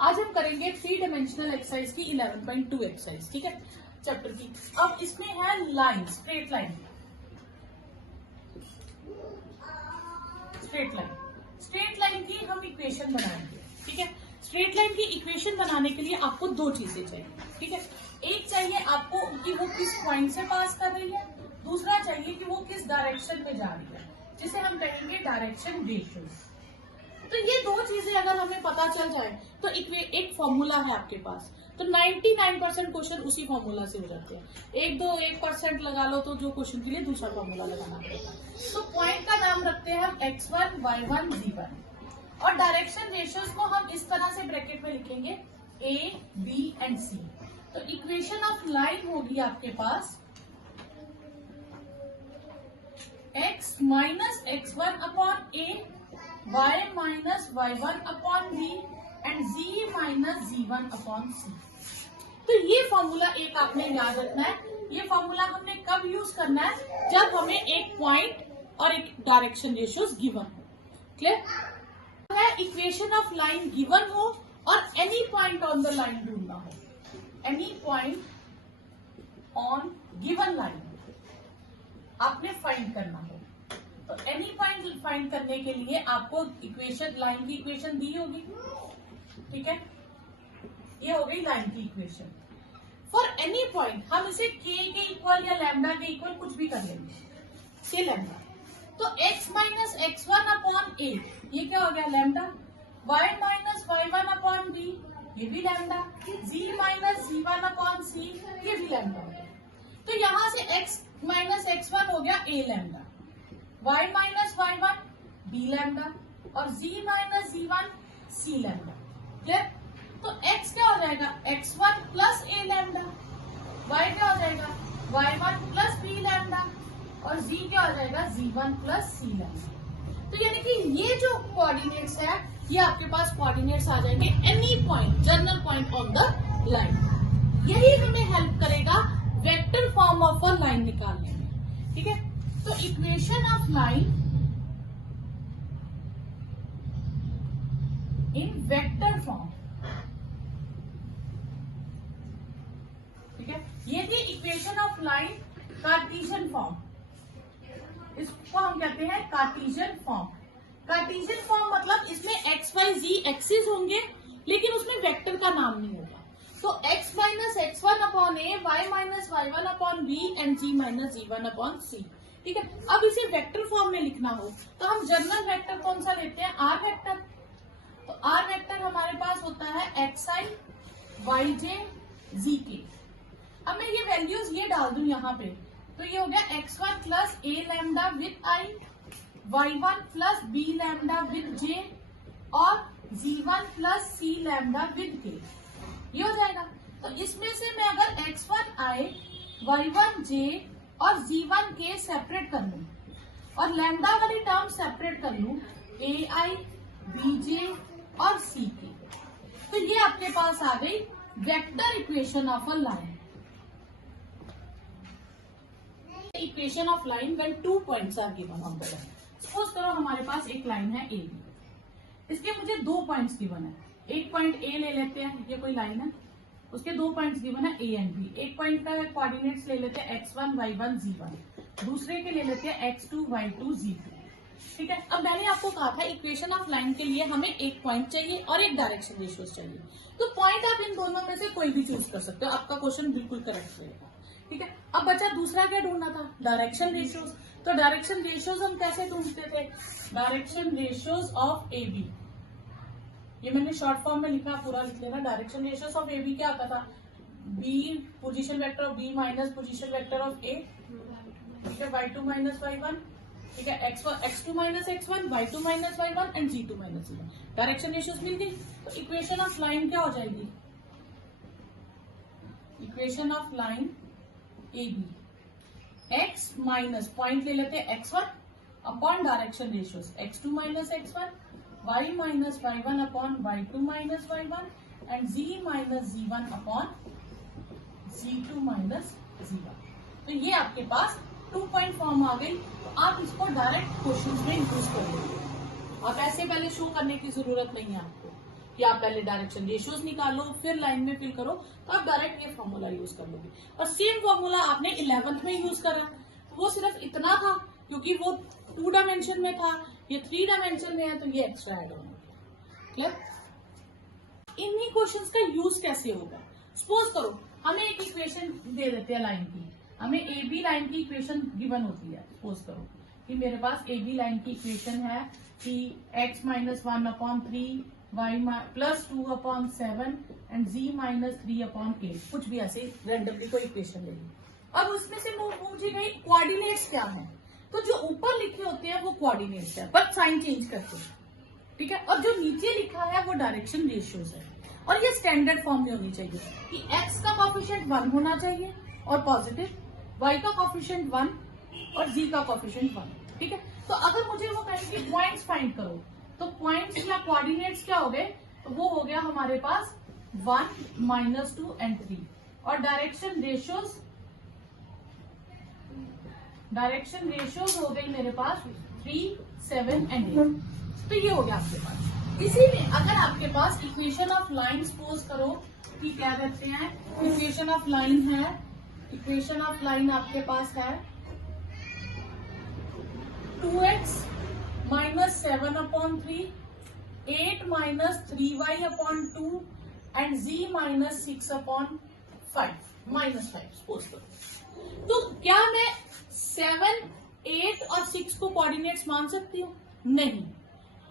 आज हम करेंगे 3 डायमेंशनल एक्सरसाइज की 11.2 एक्सरसाइज, ठीक है, चैप्टर की। अब इसमें है line, straight line. Straight line की हम इक्वेशन बनाएंगे, ठीक है। स्ट्रेट लाइन की इक्वेशन बनाने के लिए आपको दो चीजें चाहिए, ठीक है। एक चाहिए आपको कि वो किस पॉइंट से पास कर रही है, दूसरा चाहिए कि वो किस डायरेक्शन में जा रही है, जिसे हम कहेंगे डायरेक्शन रेशियोज। तो ये दो चीजें अगर हमें पता चल जाए तो एक फॉर्मूला है आपके पास, तो 99% क्वेश्चन उसी फॉर्मूला से हो जाते हैं। 1% लगा लो तो जो क्वेश्चन के लिए दूसरा फॉर्मूला लगाना पड़ेगा। तो पॉइंट का नाम रखते हैं हम x1, y1, z1 और डायरेक्शन रेशियोज को हम इस तरह से ब्रैकेट में लिखेंगे a, b एंड c। तो इक्वेशन ऑफ लाइन होगी आपके पास x minus x1 upon a, y minus y1 upon b and z minus z1 upon c। तो ये फॉर्मूला एक आपने याद रखना है। ये फॉर्मूला हमने कब यूज करना है, जब हमें एक पॉइंट और एक डायरेक्शन रेशियोज गिवन हो। क्लियर है? इक्वेशन ऑफ लाइन गिवन हो और any point on the line ढूंढना हो। Any point on given line आपने फाइंड करना हो। तो एनी पॉइंट फाइंड करने के लिए आपको इक्वेशन, लाइन की इक्वेशन दी होगी, ठीक है। ये हो गई लाइन की इक्वेशन। फॉर एनी पॉइंट हम इसे k के इक्वल या लैम्डा के इक्वल कुछ भी कर लेंगे, k लैम्डा। तो x minus x1 upon a, ये क्या हो गया lambda. y minus y1 upon b, ये भी lambda. z minus z1 upon c, ये भी लैम्डा हो गया। तो यहां से x माइनस x1 हो गया a lambda, y minus y1 b lambda और z minus z1 c lambda. Clear? तो x क्या हो जाएगा x1 plus a lambda, y क्या हो जाएगा y1 प्लस b लैम्डा और z क्या हो जाएगा z1 प्लस c लैम्डा। तो यानी कि ये जो कोऑर्डिनेट्स है ये आपके पास कोऑर्डिनेट्स आ जाएंगे any point, general point on the line. यही हमें हेल्प करेगा vector form of a line निकालने में, ठीक है। तो equation of line in vector form, ठीक है। ये थी equation of line Cartesian form, इसको हम कहते हैं कार्टेशियन फॉर्म। कार्टेशियन फॉर्म मतलब इसमें x, y, z एक्सिस होंगे लेकिन उसमें वेक्टर का नाम नहीं होगा। तो x minus x1 upon a, y minus y1 upon b and g minus z1 upon c, ठीक है। अब इसे वेक्टर फॉर्म में लिखना हो तो हम जनरल वेक्टर कौन सा लेते हैं, r वेक्टर। तो r वेक्टर हमारे पास होता है xi, yj, zk। अब मैं ये वैल्यूज ये डाल दूं यहाँ पे, तो ये हो गया x1 plus a lambda with i, y1 plus b lambda with j और z1 plus c lambda with k। ये हो जाएगा। तो इसमें से मैं अगर x1 i, y1 j और z1 k सेपरेट कर लूं और लैम्डा वाली टर्म सेपरेट कर लूं ai, bj और ck, तो ये आपके पास आ गई vector equation of a line. Equation of line when 2 points are given on the line. Suppose करो हमारे पास एक लाइन है ए, इसके मुझे 2 पॉइंट्स गिवन है। एक पॉइंट ए ले लेते हैं, ये कोई लाइन है, उसके 2 पॉइंट्स गिवन है ए एंड बी। एक पॉइंट का कोऑर्डिनेट्स ले लेते हैं x1, y1, z1, दूसरे के ले लेते हैं x2, y2, z2, ठीक है। अब मैंने आपको कहा था इक्वेशन ऑफ लाइन के लिए हमें एक पॉइंट चाहिए और एक डायरेक्शन रेशियोज चाहिए। तो पॉइंट आप इन दोनों में से कोई भी चूज कर सकते हो, आपका क्वेश्चन बिल्कुल करेक्ट रहेगा, ठीक है। अब बचा दूसरा क्या ढूंढना था, डायरेक्शन रेशियोज। तो डायरेक्शन रेशियोज हम कैसे ढूंढते थे, direction ratios of A B, ये मैंने शॉर्ट फॉर्म में लिखा, पूरा लिख लेना। Direction ratios of A B क्या आता था, B position vector of B minus position vector of A, ठीक है, y2 माइनस y1, ठीक है, x2 minus x1, y2 minus y1 and z2 minus z1। Direction ratios मिल गई। तो इक्वेशन ऑफ लाइन क्या हो जाएगी, equation of line A B, x minus point ले लेते हैं x1 upon direction ratios x2 minus x1, y minus y1 upon y2 minus y1 and z minus z1 upon z2 minus z1। तो ये आपके पास 2 point form आ गई। तो आप इसको डायरेक्ट क्वेश्चन में यूज कर लेंगे। अब ऐसे पहले शो करने की जरूरत नहीं है आपको, कि आप पहले डायरेक्शन रेशियोज निकालो फिर लाइन में फिल करो, तो आप डायरेक्ट ये फॉर्मूला यूज कर लोगे। और सेम फॉर्मूला आपने 11th में यूज करा, वो सिर्फ इतना था क्योंकि वो 2 डायमेंशन में था, ये 3 डायमेंशन में है, तो ये एक्स्ट्रा ऐड होना। क्लियर? इन्हीं क्वेश्चंस का यूज कैसे होगा? सपोज करो हमें एक इक्वेशन दे देते हैं लाइन की, हमें ए बी लाइन की इक्वेशन गिवन होती है। सपोज करो कि मेरे पास ए बी लाइन की इक्वेशन है कि x minus 1/3 y plus 2/7 and z minus 3/8, कुछ भी ऐसे रेंडमली कोई इक्वेशन ले ली। अब उसमें से मुझे गई कोऑर्डिनेट्स क्या है, तो जो ऊपर लिखे होते हैं वो कोऑर्डिनेट्स है, बट साइन चेंज करते हैं, ठीक है। और जो नीचे लिखा है वो डायरेक्शन रेशियोज है, और ये स्टैंडर्ड फॉर्म में होनी चाहिए कि x का कॉफिशिएंट 1 होना चाहिए और पॉजिटिव, y का कॉफिशिएंट 1 और z का कॉफिशिएंट 1, ठीक है। तो अगर मुझे वो कहेंगे पॉइंट्स फाइंड करो, तो पॉइंट्स या कोऑर्डिनेट्स क्या हो गए, तो वो हो गया हमारे पास 1, -2 एंड 3, और डायरेक्शन रेशियोज हो गई मेरे पास 3, 7 एंड 8। तो ये हो गया आपके पास। इसी में अगर आपके पास इक्वेशन ऑफ लाइन सपोज करो कि क्या कहते हैं, इक्वेशन ऑफ लाइन है, इक्वेशन ऑफ लाइन आपके पास है 2x minus 7/3, 8 minus 3y/2 and z minus 6/5 -5 suppose करो। तो क्या मैं 7, 8 और 6 को कोऑर्डिनेट्स मान सकती हूँ? नहीं।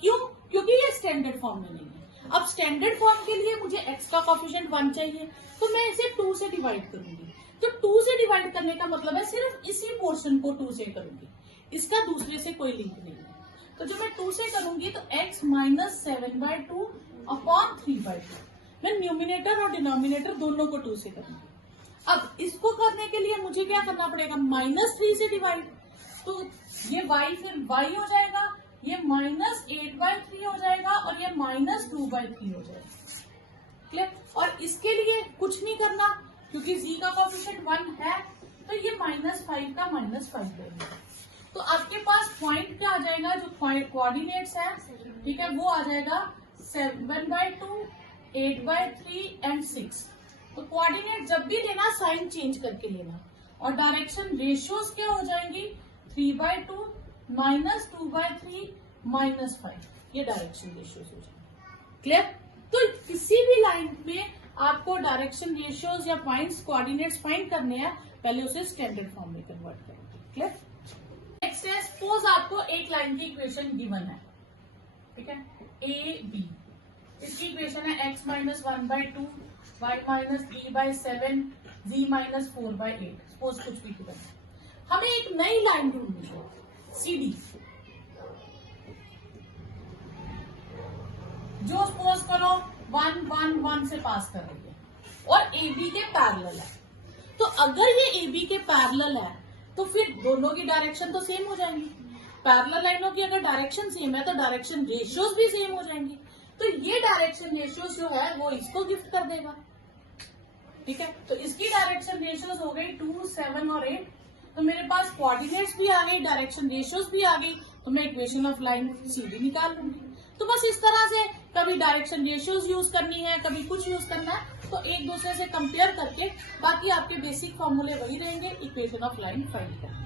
क्यों? क्योंकि ये स्टैंडर्ड फॉर्म में नहीं है। अब स्टैंडर्ड फॉर्म के लिए मुझे x का कॉफिशिएंट 1 चाहिए, तो मैं इसे 2 से डिवाइड करूंगी। तो 2 से डिवाइड करने का मतलब है सिर्फ इसी पोर्शन को 2 से करूंगी, इसका दूसरे से कोई लिंक नहीं है। तो जब मैं 2 से करूंगी तो x माइनस 7/2 अपॉन 3/2, मैं न्यूमिनेटर और डिनोमिनेटर दोनों को 2 से करूंगी। अब इसको करने के लिए मुझे क्या करना पड़ेगा, -3 से डिवाइड, तो ये y फिर y हो जाएगा, ये -8/3 हो जाएगा और ये -2/3 हो जाएगा। क्लियर? और इसके लिए कुछ नहीं करना क्योंकि z का कॉफिशिएंट 1 है, तो ये -5 का -5 रहेगा। तो आपके पास पॉइंट क्या आ जाएगा, जो कोऑर्डिनेट्स है, ठीक है, वो आ जाएगा 7/2, 8/3 एंड 6। तो कोऑर्डिनेट जब भी लेना साइन चेंज करके लेना, और डायरेक्शन रेशियोज क्या हो जाएंगी 3/2, -2/3, -5, ये डायरेक्शन रेशियोज हो जाएंगे। क्लियर? तो किसी भी लाइन में आपको डायरेक्शन रेशियोज या पॉइंट्स कोऑर्डिनेट्स फाइंड करने हैं, पहले उसे स्टैंडर्ड फॉर्म में कन्वर्ट करेंगे। क्लियर? नेक्स्ट है, सपोज आपको एक लाइन की इक्वेशन गिवन है, ठीक है, ए बी। इसकी इक्वेशन है x minus 1/2, y minus 3/7, z minus 4/8, suppose कुछ भी गिवन है। हमें एक नई लाइन ढूंढनी है सी डी, जो सपोज करो 1, 1, 1 से पास कर रही है और ए बी के पैरेलल है। तो अगर ये ए बी के पैरेलल है तो फिर दोनों की डायरेक्शन तो सेम हो जाएंगी। पैरेलल लाइनों की अगर डायरेक्शन सेम है तो डायरेक्शन रेशियोज भी सेम हो जाएंगी। तो ये डायरेक्शन रेशियोज जो है वो इसको गिफ्ट कर देगा, ठीक है। तो इसकी डायरेक्शन रेशियोज हो गई 2, 7 और 8। तो मेरे पास कोऑर्डिनेट्स भी आ गई, डायरेक्शन रेशियोज भी आ गई, तो मैं इक्वेशन ऑफ लाइन सीधी निकाल लूंगी। तो बस इस तरह से कभी डायरेक्शन रेशियोज यूज करनी है, कभी कुछ यूज करना है, तो एक दूसरे से कंपेयर करके बाकी आपके बेसिक फॉर्मूले वही रहेंगे इक्वेशन ऑफ लाइन फाइंड करना।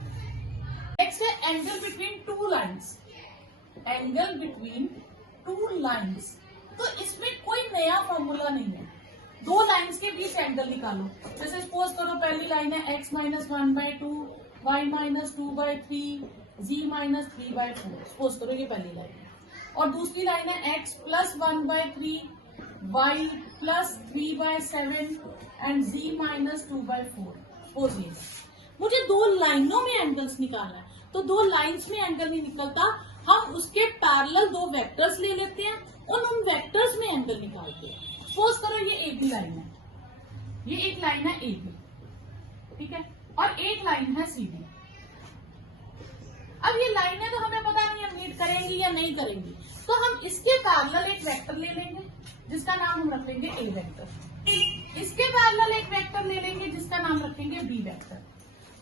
नेक्स्ट है angle between 2 lines. Angle between 2 lines, तो इसमें कोई नया फॉर्मूला नहीं है। 2 लाइन्स के बीच एंगल निकालो। जैसे सपोज करो पहली लाइन है x minus 1/2, y minus 2/3, z minus 3/4, suppose करो ये पहली लाइन है। और दूसरी लाइन है x plus 1/3, y plus 3/7 and z minus 2/4, suppose ये। मुझे 2 लाइनों में एंगल्स निकालना है, तो 2 लाइन्स में एंगल नहीं निकलता, हम उसके पैरेलल 2 वेक्टर्स ले लेते हैं, उन वेक्टर्स में एंगल निकालते हैं। सपोज करो ये ए बी लाइन है, ये एक लाइन है ए बी, ठीक है, और एक लाइन है सी डी। अब ये लाइन है तो हमें पता नहीं हम मीट करेंगी या नहीं करेंगी, तो हम इसके पैरेलल एक वेक्टर ले लेंगे जिसका नाम हम रख लेंगे ए वेक्टर। इसके पैरेलल एक वेक्टर ले लेंगे जिसका नाम रखेंगे बी वेक्टर।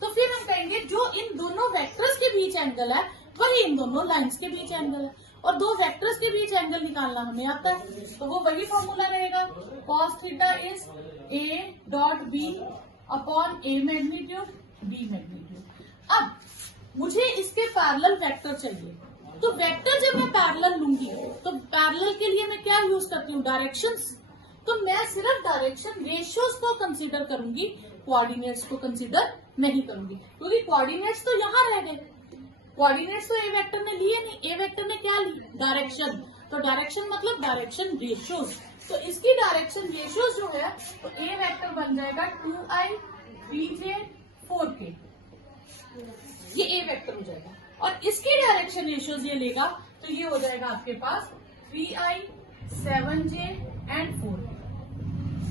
तो फिर हम कहेंगे जो इन दोनों वेक्टर्स के बीच एंगल है वही इन दोनों लाइंस के बीच एंगल है। और दो वेक्टर्स के बीच एंगल निकालना हमें आता है, तो वो वही फॉर्मूला रहेगा, cos theta is a dot B upon a magnitude b magnitude. अब मुझे इसके पैरेलल वेक्टर चाहिए, तो वेक्टर जब मैं पैरेलल लूंगी तो पैरेलल के लिए मैं क्या यूज करती हूँ, डायरेक्शंस। तो मैं सिर्फ डायरेक्शन रेशियोज को कंसीडर करूंगी, कोऑर्डिनेट्स को कंसीडर नहीं करूंगी, क्योंकि कोऑर्डिनेट्स तो यहाँ रह गए, कोऑर्डिनेट्स तो ए वेक्टर ने लिए नहीं, ए वेक्टर ने क्या ली, डायरेक्शन। तो डायरेक्शन मतलब डायरेक्शन रेशियोज, तो इसकी डायरेक्शन रेशियोज जो है तो ए वेक्टर बन जाएगा 2i 3j 4k, ये ए वेक्टर हो जाएगा। और इसकी डायरेक्शन रेशियोज ये लेगा तो ये हो जाएगा आपके पास 3i 7j एंड 4k।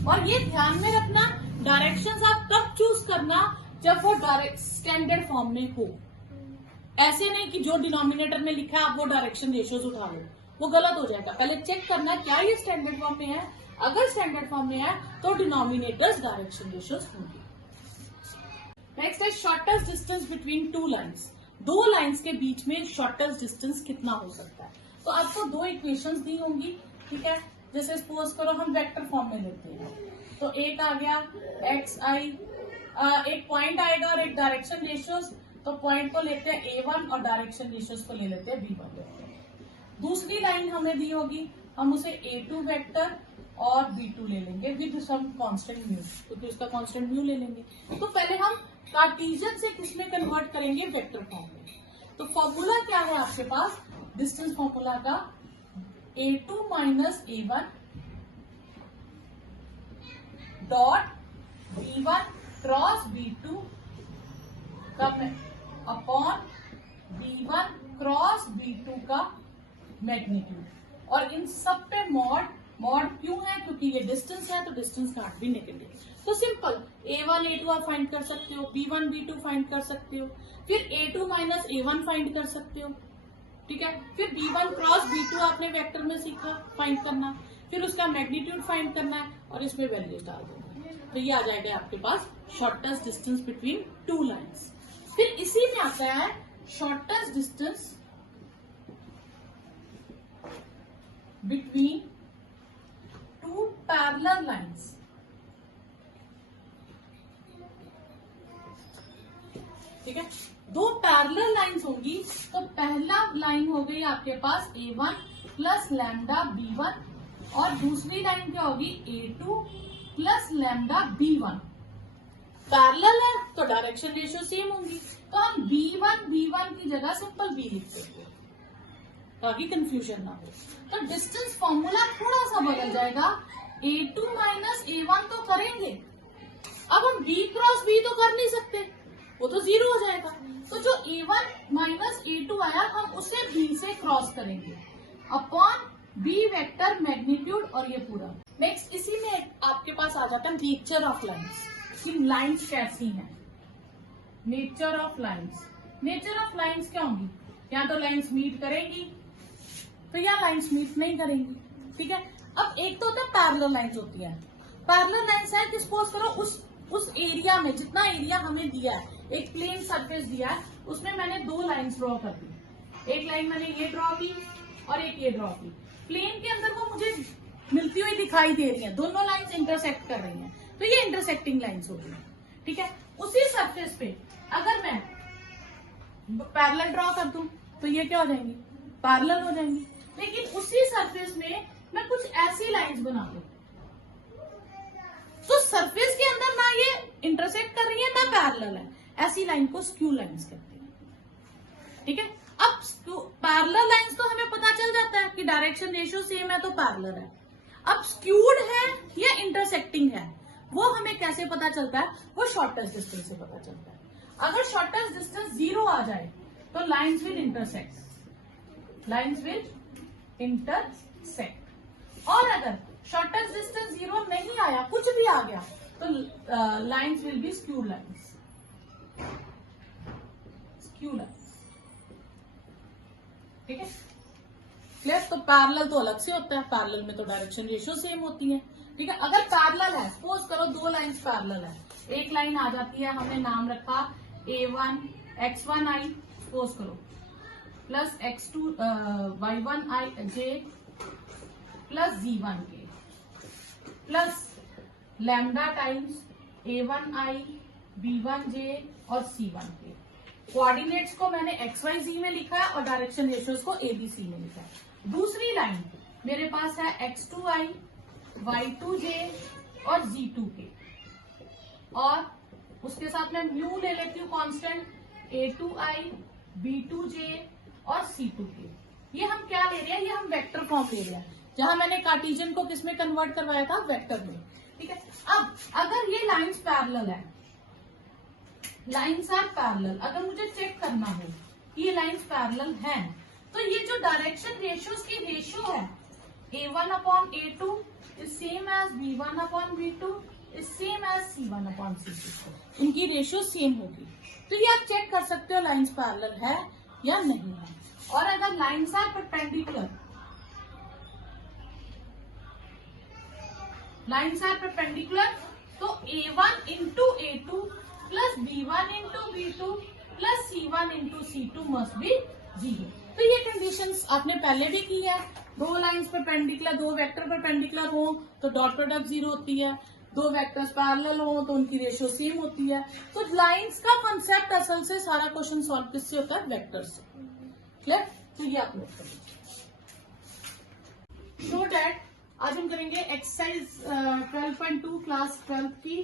और ये ध्यान में रखना, डायरेक्शंस आप तब चूज करना जब वो स्टैंडर्ड फॉर्म में हो, ऐसे नहीं कि जो डिनोमिनेटर में लिखा है आप वो डायरेक्शन रेशियोज उठा लो, वो गलत हो जाएगा। पहले चेक करना क्या ये स्टैंडर्ड फॉर्म में है, अगर स्टैंडर्ड फॉर्म में है तो डिनोमिनेटर्स डायरेक्शन रेशियोज होंगे। नेक्स्ट है shortest distance between two lines, दो लाइंस के बीच में शॉर्टेस्ट डिस्टेंस कितना हो सकता है। तो आपको दो इक्वेशंस दी होंगी, ठीक है। जैसे सपोज करो हम वेक्टर फॉर्म में लेते हैं, तो एक आ गया xi, एक पॉइंट आएगा और एक डायरेक्शन रेशियोज, तो पॉइंट को लेते हैं a1 और डायरेक्शन रेशियोज को ले लेते हैं b1। दूसरी लाइन हमें दी होगी, हम उसे a2 वेक्टर और b2 ले लेंगे विद सम कांस्टेंट म्यू, क्योंकि उसका कांस्टेंट म्यू ले लेंगे। तो पहले हम कार्टेशियन से किसमें कन्वर्ट करेंगे, वेक्टर फॉर्म में। तो फॉर्मूला क्या है आपके पास, डिस्टेंस फॉर्मूला का a2 minus a1 dot b1 cross b2 का अपॉन b1 क्रॉस b2 का मैग्नीट्यूड, और इन सब पे मॉड, मॉड क्यों है, क्योंकि ये डिस्टेंस है तो डिस्टेंस काट भी निकलेंगे। तो सिंपल a1 a2 आप फाइंड कर सकते हो, b1 b2 फाइंड कर सकते हो, फिर a2 माइनस a1 फाइंड कर सकते हो, ठीक है। फिर b1 क्रॉस b2 आपने वेक्टर में सीखा फाइंड करना, फिर उसका मैग्नीट्यूड फाइंड करना है और इसमें वैल्यूज डाल देना, तो ये आ जाएगा आपके पास shortest distance between two lines. फिर इसी में आता है shortest distance between two parallel lines. ठीक है, दो पैरेलल लाइंस होंगी, तो पहला लाइन हो गई आपके पास a1 प्लस लैम्डा b1 और दूसरी लाइन क्या होगी a2 plus lambda b1। Parallel है तो डायरेक्शन रेशियो सेम होंगी, तो हम b1 की जगह सिंपल b लिख सकते हैं ताकि कंफ्यूजन ना हो। तो डिस्टेंस फॉर्मूला थोड़ा सा बदल जाएगा, a2 माइनस a1 तो करेंगे, अब हम b क्रॉस b तो कर नहीं सकते, वो तो जीरो हो जाएगा। तो जो a1 माइनस a2 आया हम उसे b से क्रॉस करेंगे अपॉन b वेक्टर मैग्नीट्यूड और ये पूरा। नेक्स्ट इसी में आपके पास आ जाता है नेचर ऑफ लाइंस, कि लाइंस कैसी हैं। Nature of lines, nature of lines क्या होंगी, या तो लाइंस मीट करेंगी तो या लाइंस मीट नहीं करेंगी, ठीक है। अब एक तो होता है पैरेलल लाइंस होती है, पैरेलल लाइंस है कि सपोज करो उस एरिया में जितना एरिया हमें दिया है, एक प्लेन सरफेस दिया है, उसमें मैंने दो लाइंस ड्रॉ कर दी, एक लाइन मैंने ये ड्रॉ की और एक ये ड्रॉ की। प्लेन के अंदर वो मुझे मिलती हुई दिखाई दे रही है, दोनों लाइंस इंटरसेक्ट कर रही हैं, तो ये इंटरसेक्टिंग लाइंस होती है, ठीक है। उसी सरफेस पे अगर मैं पैरेलल ड्रॉ कर दूं तो ये क्या हो जाएंगी, पैरेलल हो जाएंगी। लेकिन उसी सरफेस में मैं कुछ ऐसी लाइंस बना दूं तो सरफेस के अंदर ना ये इंटरसेक्ट कर रही है ना पैरेलल है, ऐसी लाइन को स्क्यू लाइंस कहते हैं, ठीक है। अब पैरेलल लाइंस तो हमें पता चल जाता है कि डायरेक्शन रेशियो सेम है तो पैरेलल है। अब स्क्यूड है या इंटरसेक्टिंग है वो हमें कैसे पता चलता है, वो शॉर्टेस्ट डिस्टेंस से पता चलता है। अगर शॉर्टेस्ट डिस्टेंस 0 आ जाए तो lines will intersect, lines will intersect, और अगर शॉर्टेस्ट डिस्टेंस 0 नहीं आया, कुछ भी आ गया, तो lines will be skew lines, skew lines, ठीक है। क्लियर। तो पैरेलल तो अलग से होता है, पैरेलल में तो डायरेक्शन रेशियो सेम होती है, ठीक है। अगर पैरेलल है, सपोज करो दो लाइंस पैरेलल है, एक लाइन आ जाती है, हमने नाम रखा a1 x1i, सपोज करो plus x2 y1j plus z1k plus lambda times a1i b1j और c1k। कोऑर्डिनेट्स को मैंने xyz में लिखा है और डायरेक्शन रेशियोज को abc में लिखा है। दूसरी लाइन मेरे पास है x2i y2j और z2k और उसके साथ मैं म्यू ले लेती हूँ कांस्टेंट a2i b2j और c2k। ये हम क्या ले रहे हैं, ये हम वेक्टर फॉर्म ले रहे हैं, जहां मैंने कार्टेशियन को किसमें कन्वर्ट करवाया था, वेक्टर में। ठीक है, अब अगर ये लाइंस पैरेलल है, लाइंस आर पैरेलल, अगर मुझे चेक करना हो कि ये लाइंस पैरेलल हैं, तो ये जो डायरेक्शन रेशियोज की रेशियो है a1 upon a2 is same as b1 upon b2 is same as c1 upon c2, इनकी रेशियो सेम होगी। तो ये आप चेक कर सकते हो लाइंस पैरेलल है या नहीं है। और अगर lines are perpendicular, lines are perpendicular, तो a1 into a2 plus b1 into b2 plus c1 into c2 must be 0। तो ये कंडीशंस आपने पहले भी की है। दो लाइंस परपेंडिकुलर, दो वेक्टर परपेंडिकुलर हो तो डॉट प्रोडक्ट 0 होती है, दो वेक्टर्स पैरेलल हो तो उनकी रेशियो सेम होती है। तो लाइंस का कंसेप्ट असल से सारा क्वेश्चन सॉल्व किससे होता है, वेक्टर से। क्लियर? तो ये आप नोट करिए। सो दैट आज हम करेंगे एक्सरसाइज 12.2 क्लास 12 की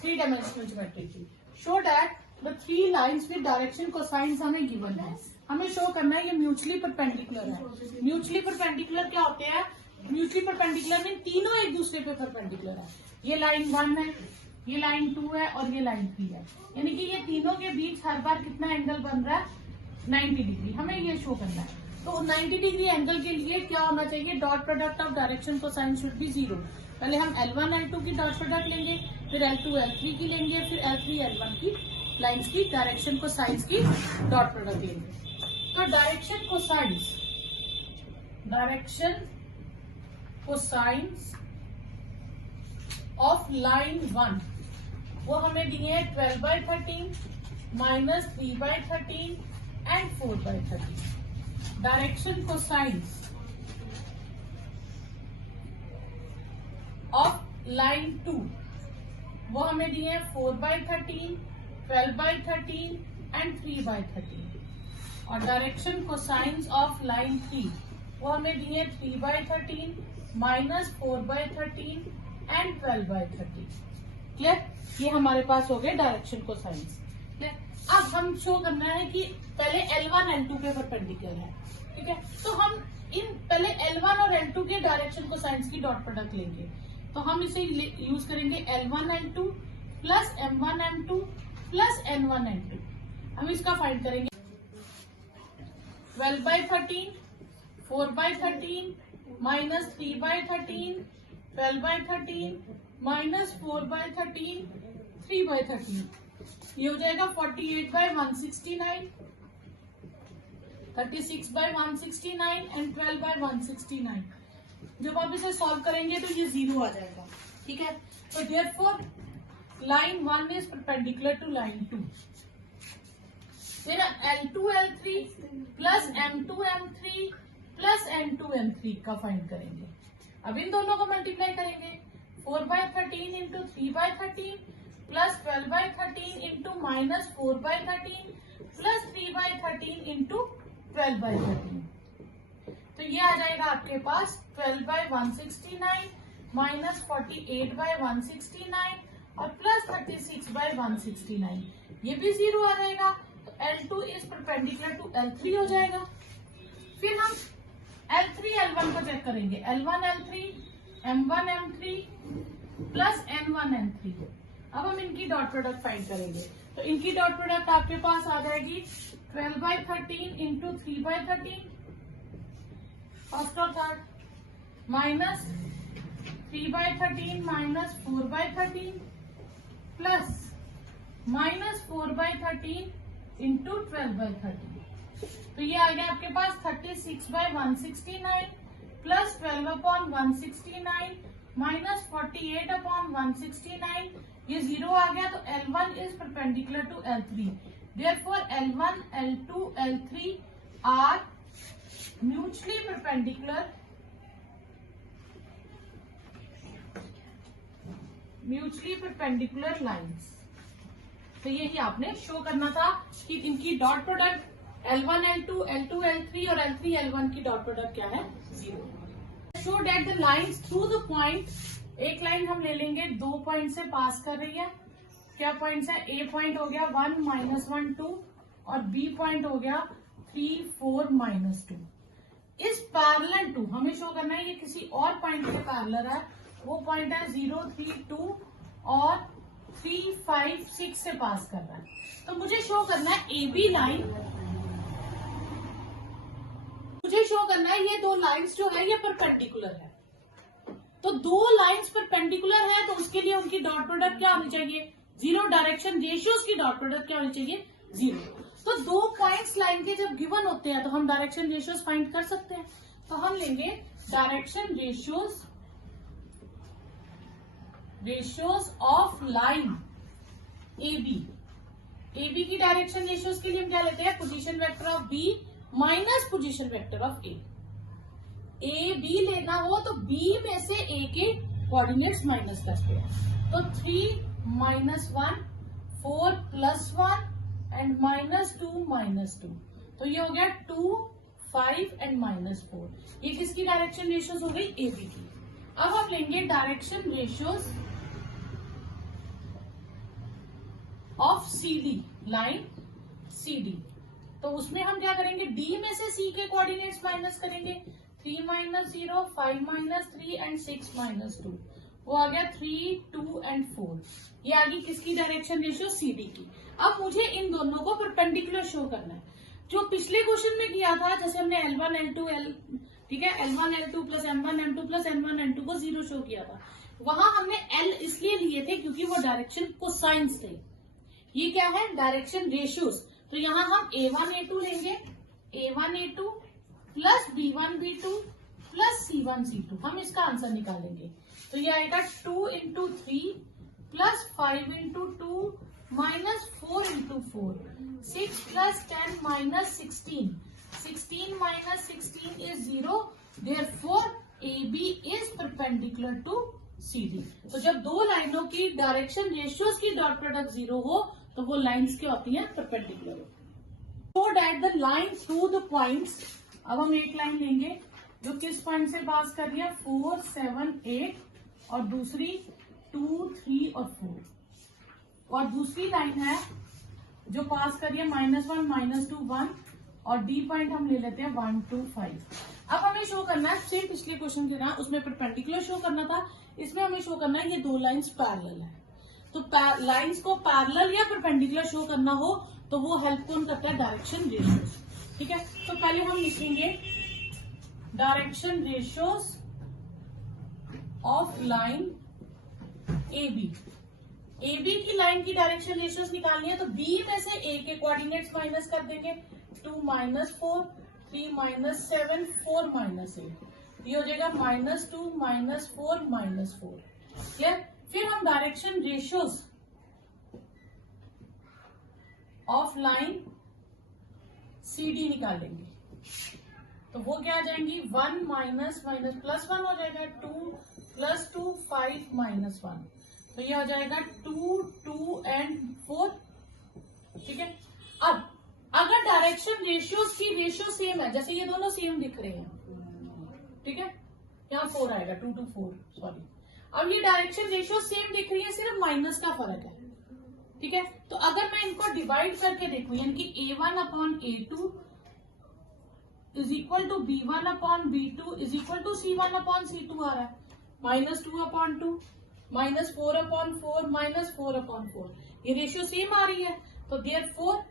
3 डायमेंशनल ज्योमेट्री की। Show that the 3 lines with direction cosines हमें गिवन है। हमें शो करना है ये म्यूचुअली परपेंडिकुलर है। म्यूचुअली परपेंडिकुलर क्या होते हैं, म्यूचुअली परपेंडिकुलर में तीनों एक दूसरे पे परपेंडिकुलर है। ये लाइन 1 है, ये लाइन 2 है और ये लाइन 3 है, यानी कि ये तीनों के बीच हर बार कितना एंगल बन रहा है, 90 डिग्री। हमें ये शो करना है। तो 90 डिग्री एंगल के लिए क्या होना चाहिए, dot product of direction cosine should be 0। पहले हम L1 L2 की डॉट प्रोडक्ट लेंगे, फिर L2 L3 की लेंगे, फिर L3 L1 की लाइंस की डायरेक्शन कोसाइंस की डॉट प्रोडक्ट लेंगे। तो डायरेक्शन कोसाइंस ऑफ लाइन 1 वो हमें दिए हैं 12/13 minus 3/13 and 4/13। Direction cosines of line 2 वो हमें दिए हैं 4/13, 12/13 एंड 3/13। और डायरेक्शन कोसाइंस ऑफ लाइन 3 वो हमें दिए हैं 3/13 माइनस 4/13 एंड 12/13। क्लियर? ये हमारे पास हो गए डायरेक्शन कोसाइंस। क्लियर? अब हम शो करना है कि पहले L1 L2 के परपेंडिकुलर है। ठीक है, तो हम इन पहले L1 और L2 के डायरेक्शन कोसाइंस की डॉट प्रोडक्ट लेंगे। तो हम इसे यूज करेंगे L1 L2 plus M1 M2 plus N1 N2। हम इसका फाइंड करेंगे 12/13, 4/13 माइनस 3/13, 12/13 माइनस 4/13, 3/13। ये हो जाएगा 48/169, 36/169 एंड 12/169। जब आप इसे सॉल्व करेंगे तो ये 0 आ जाएगा। ठीक है, तो therefore line 1 is perpendicular to line 2। फिर L2 L3 plus M2 M3 plus N2 N3 का फाइंड करेंगे। अब इन दोनों को मल्टीप्लाई करेंगे, 4/13 into 3/13 plus 12/13 into minus 4/13 plus 3/13 into 12/13। तो ये आ जाएगा आपके पास 12/169 माइनस 48/169 और प्लस 36/169। ये भी 0 आ जाएगा। तो L2 is perpendicular to L3 हो जाएगा। फिर हम L3 L1 को चेक करेंगे, L1 L3 M1 M3 plus N1 N3। अब हम इनकी डॉट प्रोडक्ट फाइंड करेंगे। तो इनकी डॉट प्रोडक्ट आपके पास आ जाएगी 12/13 इंटू 3/13 फर्स्ट और third minus 3/13 minus 4/13 plus minus 4/13 into 12/13। तो ये आ गया आपके पास 36/169 प्लस 12/169 माइनस 48/169। ये 0 आ गया। तो L1 is perpendicular to L3, therefore L1 L2 L3 are mutually perpendicular lines. तो यही आपने शो करना था कि इनकी dot product L1 L2 L2 L3 और L3 L1 की डॉट प्रोडक्ट क्या है, 0. Show that the lines through the point. एक लाइन हम ले लेंगे 2 पॉइंट से पास कर रही है. क्या पॉइंट्स है? A पॉइंट हो गया 1 -1 2 और B पॉइंट हो गया 3 4 -2. इस पैरेलल टू हमें शो करना है ये किसी और पॉइंट के पैरेलल है. वो पॉइंट है 0 3 2 और 3 5 6 से पास कर रहा है. तो मुझे शो करना है AB लाइन. मुझे शो करना है ये दो लाइंस जो है ये परपेंडिकुलर है. तो दो लाइंस परपेंडिकुलर है तो उसके लिए उनकी डॉट प्रोडक्ट क्या होनी चाहिए, 0. डायरेक्शन रेशियोज की डॉट प्रोडक्ट क्या होनी चाहिए, 0. तो दो पॉइंट्स लाइन के जब गिवन होते हैं तो हम डायरेक्शन रेशियोज फाइंड कर सकते हैं. तो हम लेंगे direction ratios of line AB. AB की डायरेक्शन रेशियोज के लिए हम क्या लेते हैं, position vector of B minus position vector of A. B लेना हो तो B में से A के कोऑर्डिनेट्स माइनस करते हैं. तो 3 -1 4 +1 एंड -2 -2. तो ये हो गया 2 5 एंड -4. ये किसकी डायरेक्शन रेशियोज हो गई, AB की. अब हम लेंगे direction ratios of CD line CD. तो उसमें हम क्या करेंगे, D में से C के कोऑर्डिनेट्स माइनस करेंगे. 3 -0 5 -3 एंड 6 -2. वो आ गया 3 2 एंड 4. ये आ गई किसकी डायरेक्शन रेशियो, CD की. अब मुझे इन दोनों को परपेंडिकुलर शो करना है. जो पिछले क्वेश्चन में किया था, जैसे हमने L1 L2 ठीक है, L1 L2 plus M1 M2 plus N1 N2 को 0 शो किया था. वहां हमने L इसलिए लिए थे क्योंकि वो डायरेक्शन कोसाइंस थे. ये क्या है, डायरेक्शन रेशियोज. तो यहाँ हम A1 A2 लेंगे. A1 A2 plus B1 B2 plus C1 C2. हम इसका आंसर निकालेंगे. तो ये आएगा 2 × 3 plus 5 × 2 minus 4 × 4. 6 + 10 -16. 16 - 16 is 0. Therefore AB is perpendicular to CD. तो जब दो लाइनों की डायरेक्शन रेशियोज की डॉट प्रोडक्ट 0 हो तो वो लाइंस क्या होती हैं, perpendicular. So that the line through the points. अब हम एक लाइन लेंगे जो किस पॉइंट से पास कर रही है, 4 7 8 और दूसरी 2 3 और 4. और दूसरी लाइन है जो पास कर रही है -1 -2 1 और D पॉइंट हम ले लेते हैं 1 2 5. अब हमें शो करना है सेम पिछले क्वेश्चन की तरह, उसमें परपेंडिकुलर शो करना था. इसमें हमें शो करना है ये दो लाइंस पैरेलल है. तो लाइंस को पैरेलल या परपेंडिकुलर शो करना हो तो वो हेल्प कौन करता है, डायरेक्शन रेशियोज. ठीक है, तो पहले हम लिखेंगे direction ratios of line AB. AB की लाइन की डायरेक्शन रेशियोज निकालनी है तो B में से A के कोऑर्डिनेट्स माइनस कर देंगे. 2 -4 3 -7 4 -8. ये हो जाएगा -2 -4 -4. क्लियर. फिर हम direction ratios of line CD निकालेंगे. तो वो क्या आ जाएंगी, 1 +1 हो जाएगा 2 + 2 5 -1. तो ये हो जाएगा 2 2 एंड 4. ठीक है. अब अगर डायरेक्शन रेशियोज की रेशियो सेम है, जैसे ये दोनों सेम दिख रहे हैं, ठीक है, यहाँ 4 आएगा 2 to 4 सॉरी. अब ये डायरेक्शन रेशियो सेम दिख रही है, सिर्फ माइनस का फर्क है. ठीक है, तो अगर मैं इनको डिवाइड करके देखूं, यानी कि A1/A2 is equal to B1/B2 is equal to C1/C2 आ रहा है. -2/2 -4/4 -4/4. ये रेशियो सेम आ रही है. तो देयरफॉर,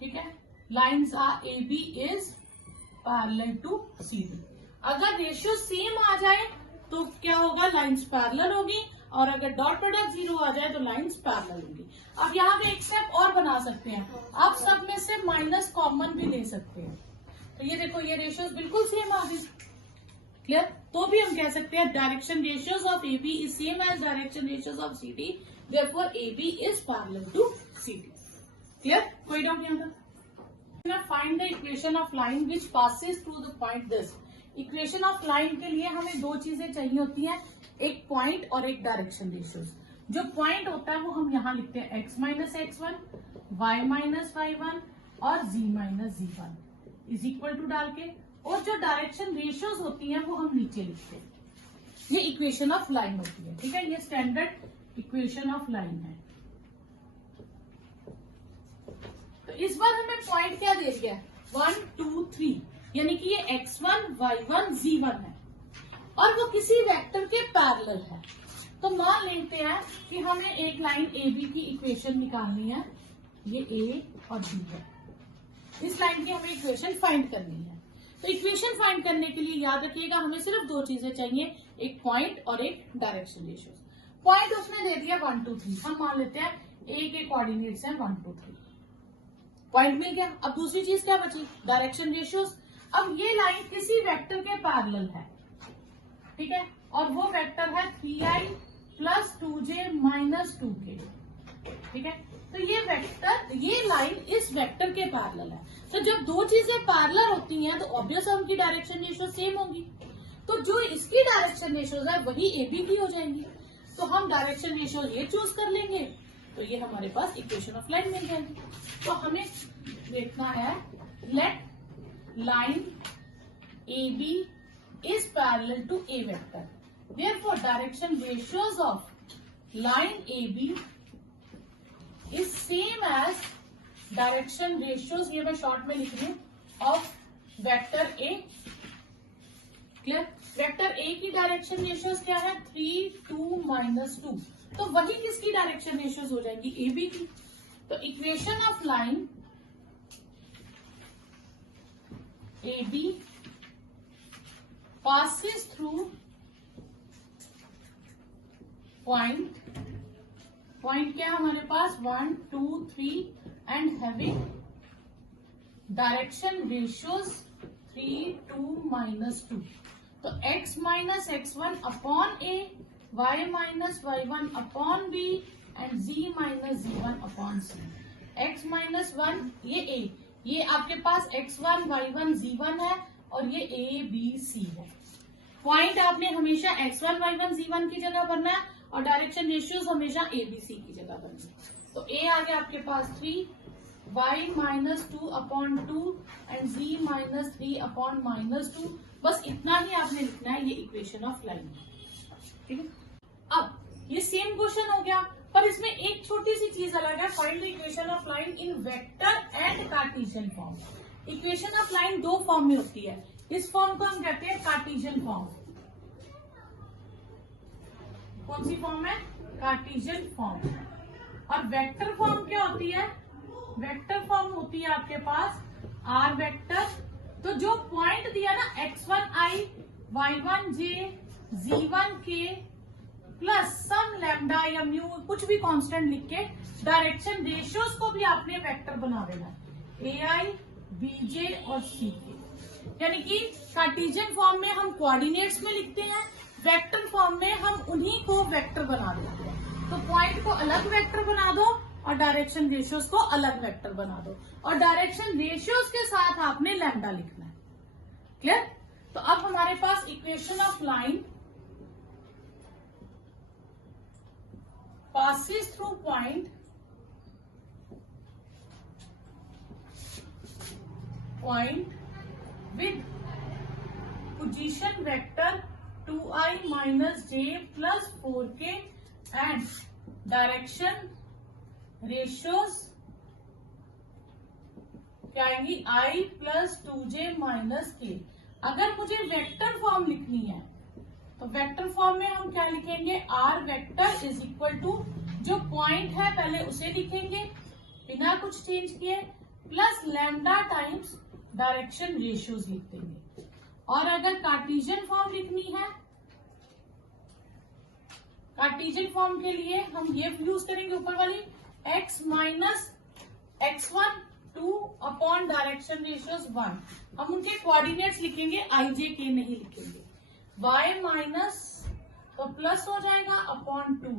ठीक है, lines are AB is parallel to CD. अगर रेशियो सेम आ जाए तो क्या होगा, लाइन्स पैरेलल होगी. और अगर डॉट प्रोडक्ट 0 आ जाए तो लाइन्स पैरेलल होगी. अब यहाँ पे एक स्टेप और बना सकते हैं. आप सब में से माइनस कॉमन भी ले सकते हैं. तो ये देखो, ये रेशियोज बिल्कुल सेम आ गई. क्लियर. तो भी हम कह सकते हैं direction ratios of AB is same as direction ratios of CD. Therefore AB is parallel to CD. Clear. कोई डाउट यहाँ पर? Find the equation of line which passes through the point this. Equation of line के लिए हमें दो चीजें चाहिए होती हैं, एक पॉइंट और एक डायरेक्शन रेशियोज। जो पॉइंट होता है वो हम यहाँ लिखते हैं x minus x1, y minus y1 और z minus z1 is equal to डाल के, और जो डायरेक्शन रेशियोज होती हैं वो हम नीचे लिखते हैं। ये इक्वेशन ऑफ लाइन होती है, ठीक है, ये स्टैंडर्ड इक्वेशन ऑफ लाइन है। तो इस बार हमें पॉइंट क्या दे दिया है, 1 2 3, यानी कि ये x1 y1 z1 है और वो किसी वेक्टर के पैरेलल है। तो मान लेते हैं कि हमें एक लाइन ए बी की इक्वेशन निकालनी है, ये ए और बी है, इस लाइन की हमें इक्वेशन फाइंड करनी है। तो इक्वेशन फाइंड करने के लिए याद रखिएगा हमें सिर्फ दो चीजें चाहिए, एक पॉइंट और एक डायरेक्शन रेशियो। पॉइंट उसने दे दिया 1 2 3, हम मान लेते हैं ए के कोऑर्डिनेट्स हैं 1 2 3, पॉइंट मिल गया। अब दूसरी चीज क्या बची, डायरेक्शन रेशियोज। अब ये लाइन किसी वेक्टर के पैरेलल है, ठीक है, और वो वेक्टर है 3i plus 2j minus 2k, ठीक है। तो ये वेक्टर, ये लाइन इस वेक्टर के पैरेलल है। तो जब दो चीजें पैरेलल होती हैं तो ऑब्वियस उनकी डायरेक्शन रेशियो सेम होगी। तो जो इसकी डायरेक्शन रेशियोज है वही ए बी की हो जाएंगी। तो हम डायरेक्शन रेशियो ये चूज कर लेंगे, तो ये हमारे पास इक्वेशन ऑफ लाइन मिल जाएगी। तो हमें देखना है, let line A B is parallel to a vector, therefore direction ratios of line A B is same as direction ratios, ये मैं शॉर्ट में लिख रही हूं, of vector A. Clear. Vector A की डायरेक्शन रेशियोज क्या है, 3 2 माइनस 2, तो वही किसकी डायरेक्शन रेशियोज हो जाएंगी, ए बी की। तो equation of line A B passes through point क्या हमारे पास 1 2 3 and having direction ratios 3 2 minus 2। तो x minus x1 upon a, y minus y1 upon b and z minus z1 upon c। x minus 1 ये a, ये आपके पास x1 y1 z1 है और ये A B C है। पॉइंट आपने हमेशा x1 y1 z1 की जगह भरना है और डायरेक्शन रेशियोज हमेशा ए बी सी की जगह भरना है। तो ए आ गया आपके पास 3, y minus 2 upon 2 and z minus 3 upon minus 2, बस इतना ही आपने लिखना है। ये इक्वेशन ऑफ लाइन है, ठीक है। अब ये सेम क्वेश्चन हो गया, पर इसमें एक छोटी सी चीज अलग है, find the equation of line in vector and Cartesian form. Equation of line दो फॉर्म में होती है, इस फॉर्म को हम कहते हैं कार्टेशियन फॉर्म। कौन सी फॉर्म है, कार्टेशियन फॉर्म। और वेक्टर फॉर्म क्या होती है, वेक्टर फॉर्म होती है आपके पास आर वेक्टर। तो जो पॉइंट दिया ना x1i y1j z1k प्लस सम लैम्डा या म्यू, कुछ भी कांस्टेंट लिख के डायरेक्शन रेशियोज को भी आपने वेक्टर बना देना, ai बीजे और सी के। यानी कि कार्टेशियन फॉर्म में हम कोऑर्डिनेट्स में लिखते हैं, वेक्टर फॉर्म में हम उन्हीं को वेक्टर बना देते हैं। तो पॉइंट को अलग वेक्टर बना दो और डायरेक्शन रेशियोज को अलग वेक्टर बना दो, और डायरेक्शन रेशियोज के साथ आपने लैम्डा लिखना है। क्लियर। तो अब हमारे पास equation of line passes through point with position vector 2i minus j plus 4k and direction ratios क्या आएंगी, i plus 2j minus k। अगर मुझे वेक्टर फॉर्म लिखनी है तो वेक्टर फॉर्म में हम क्या लिखेंगे, R vector is equal to जो पॉइंट है पहले उसे लिखेंगे बिना कुछ चेंज किए, plus lambda times direction ratios लिख देंगे। और अगर कार्टेशियन फॉर्म लिखनी है, कार्टेशियन फॉर्म के लिए हम ये यूज करेंगे ऊपर वाली x minus x1 2 upon direction ratios 1। हम उनके कोऑर्डिनेट्स लिखेंगे, आई जे के नहीं लिखेंगे। y माइनस तो प्लस हो जाएगा upon 2,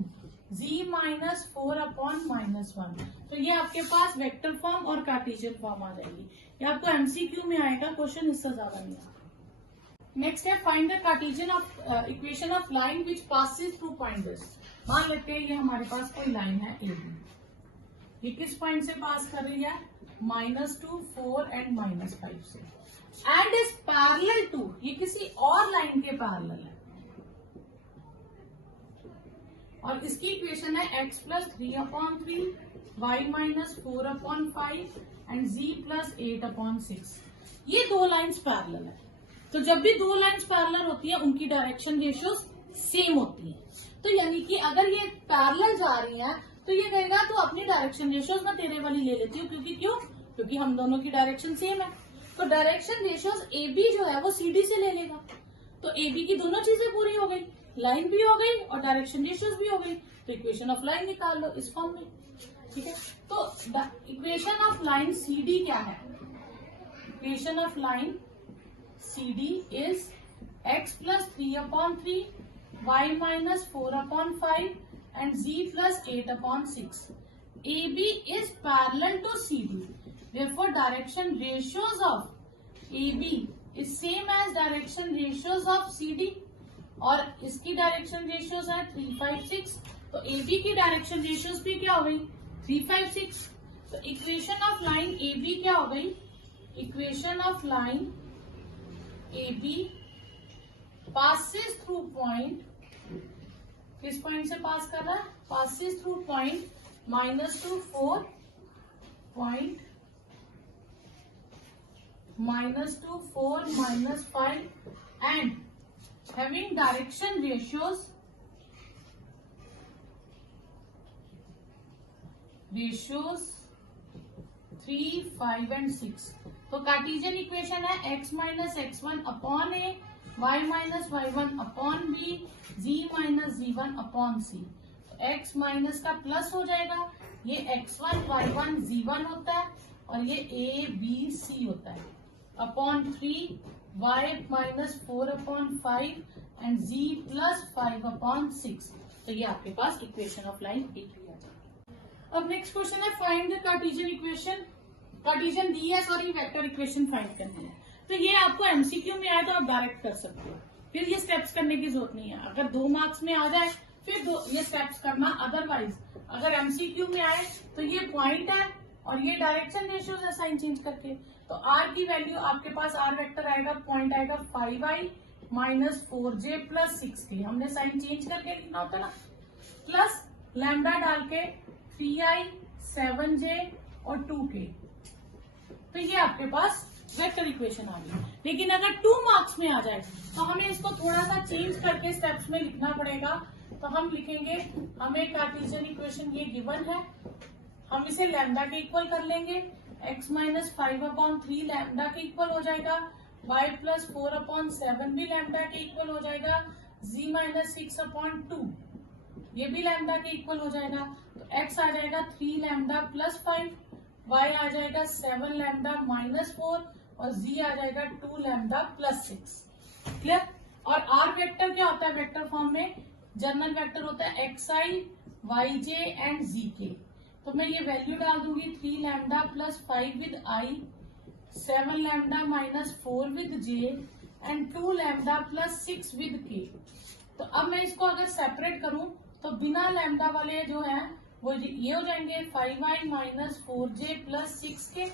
z minus 4 upon minus 1। तो ये आपके पास वेक्टर फॉर्म और कार्टेशियन फॉर्म आ जाएगी। ये आपको एमसीक्यू में आएगा, क्वेश्चन इससे ज्यादा नहीं आएगा। नेक्स्ट है find the Cartesian of equation of line which passes through point this. मान लेते हैं ये हमारे पास कोई लाइन है ए बी, ये किस पॉइंट से पास कर रही है, -2, 4 एंड -5 से, एंड इज पैरेलल टू, ये किसी और लाइन के पैरेलल है, और इसकी इक्वेशन है x + 3/3 y - 4/5 एंड z + 8/6। ये दो लाइंस पैरेलल है, तो जब भी दो लाइंस पैरेलल होती है उनकी डायरेक्शन रेशियोज सेम होती है। तो यानी कि अगर ये पैरेलल जा रही है तो ये कहेगा तो अपनी डायरेक्शन रेशियोज मैं तेरे वाली ले लेती हूँ, क्योंकि हम दोनों की डायरेक्शन सेम है। तो डायरेक्शन रेशियोज ए बी जो है वो सी डी से ले लेगा, तो ए बी की दोनों चीजें पूरी हो गई, लाइन भी हो गई और डायरेक्शन रेशियोज भी हो गई। तो इक्वेशन ऑफ लाइन निकाल लो इस फॉर्म में, ठीक है। तो equation of line C D क्या है, equation of line CD is x + 3/3 y - 4/5 and z + 8/6. AB is parallel to CD. Therefore, direction ratios of AB is same as direction ratios of CD. और इसकी direction ratios है 3, 5, 6, तो AB की direction ratios भी क्या हो गई 3, 5, 6। तो इक्वेशन ऑफ लाइन AB क्या हो गई, equation of line AB passes through point, किस पॉइंट से पास कर रहा है, passes through point -2, 4 point -2, 4, -5 and having direction ratios 3, 5 and 6। तो कार्टेशियन इक्वेशन है x - x1/a, y - y1/b, z - z1/c। तो x माइनस का प्लस हो जाएगा, ये x1, y1, z1 होता है और ये a, b, c होता है, अपॉन 3 y - 4/5 एंड z + 5/6। तो ये आपके पास equation of line A B आ जाएगा। अब नेक्स्ट क्वेश्चन है find the Cartesian equation, Cartesian दी है, सॉरी वेक्टर इक्वेशन फाइंड करनी है। तो ये आपको एमसीक्यू में आए तो आप डायरेक्ट कर सकते हो, फिर ये स्टेप्स करने की जरूरत नहीं है। अगर 2 मार्क्स में आ जाए फिर ये स्टेप्स करना, अदरवाइज अगर एमसीक्यू में आए तो ये पॉइंट है और ये डायरेक्शन रेशियोज है साइन चेंज करके। तो आर की वैल्यू आपके पास आर वेक्टर आएगा, पॉइंट आएगा 5i - 4j + 6k, हमने साइन चेंज करके लिखना होता ना, प्लस लैम्डा डाल के 3i, 7j और 2k। तो ये आपके पास वेक्टर इक्वेशन आ गई। लेकिन अगर 2 मार्क्स में आ जाए तो हमें इसको थोड़ा सा चेंज करके स्टेप्स में लिखना पड़ेगा। तो हम लिखेंगे, हमें कार्टेशियन इक्वेशन ये गिवन है, हम इसे लैम्डा के इक्वल कर लेंगे, x - 5/3 लैम्डा के इक्वल हो जाएगा, y + 4/7 भी लैम्डा के इक्वल हो जाएगा, z - 6/2 ये भी लैम्डा के इक्वल हो जाएगा। तो x आ जाएगा 3 लैम्डा + 5, y आ जाएगा 7 लैम्डा -4 और z आ जाएगा 2 लैम्डा + 6। क्लियर। और r वेक्टर क्या होता है, वेक्टर फॉर्म में जनरल वेक्टर होता है xi, yj एंड zk। तो मैं ये वैल्यू डाल दूंगी 3 lambda + 5 with i, 7 lambda -4 with j and 2 lambda + 6 with k। तो अब मैं इसको अगर सेपरेट करूं तो बिना लैम्डा वाले जो है वो ये हो जाएंगे 5i - 4j + 6k,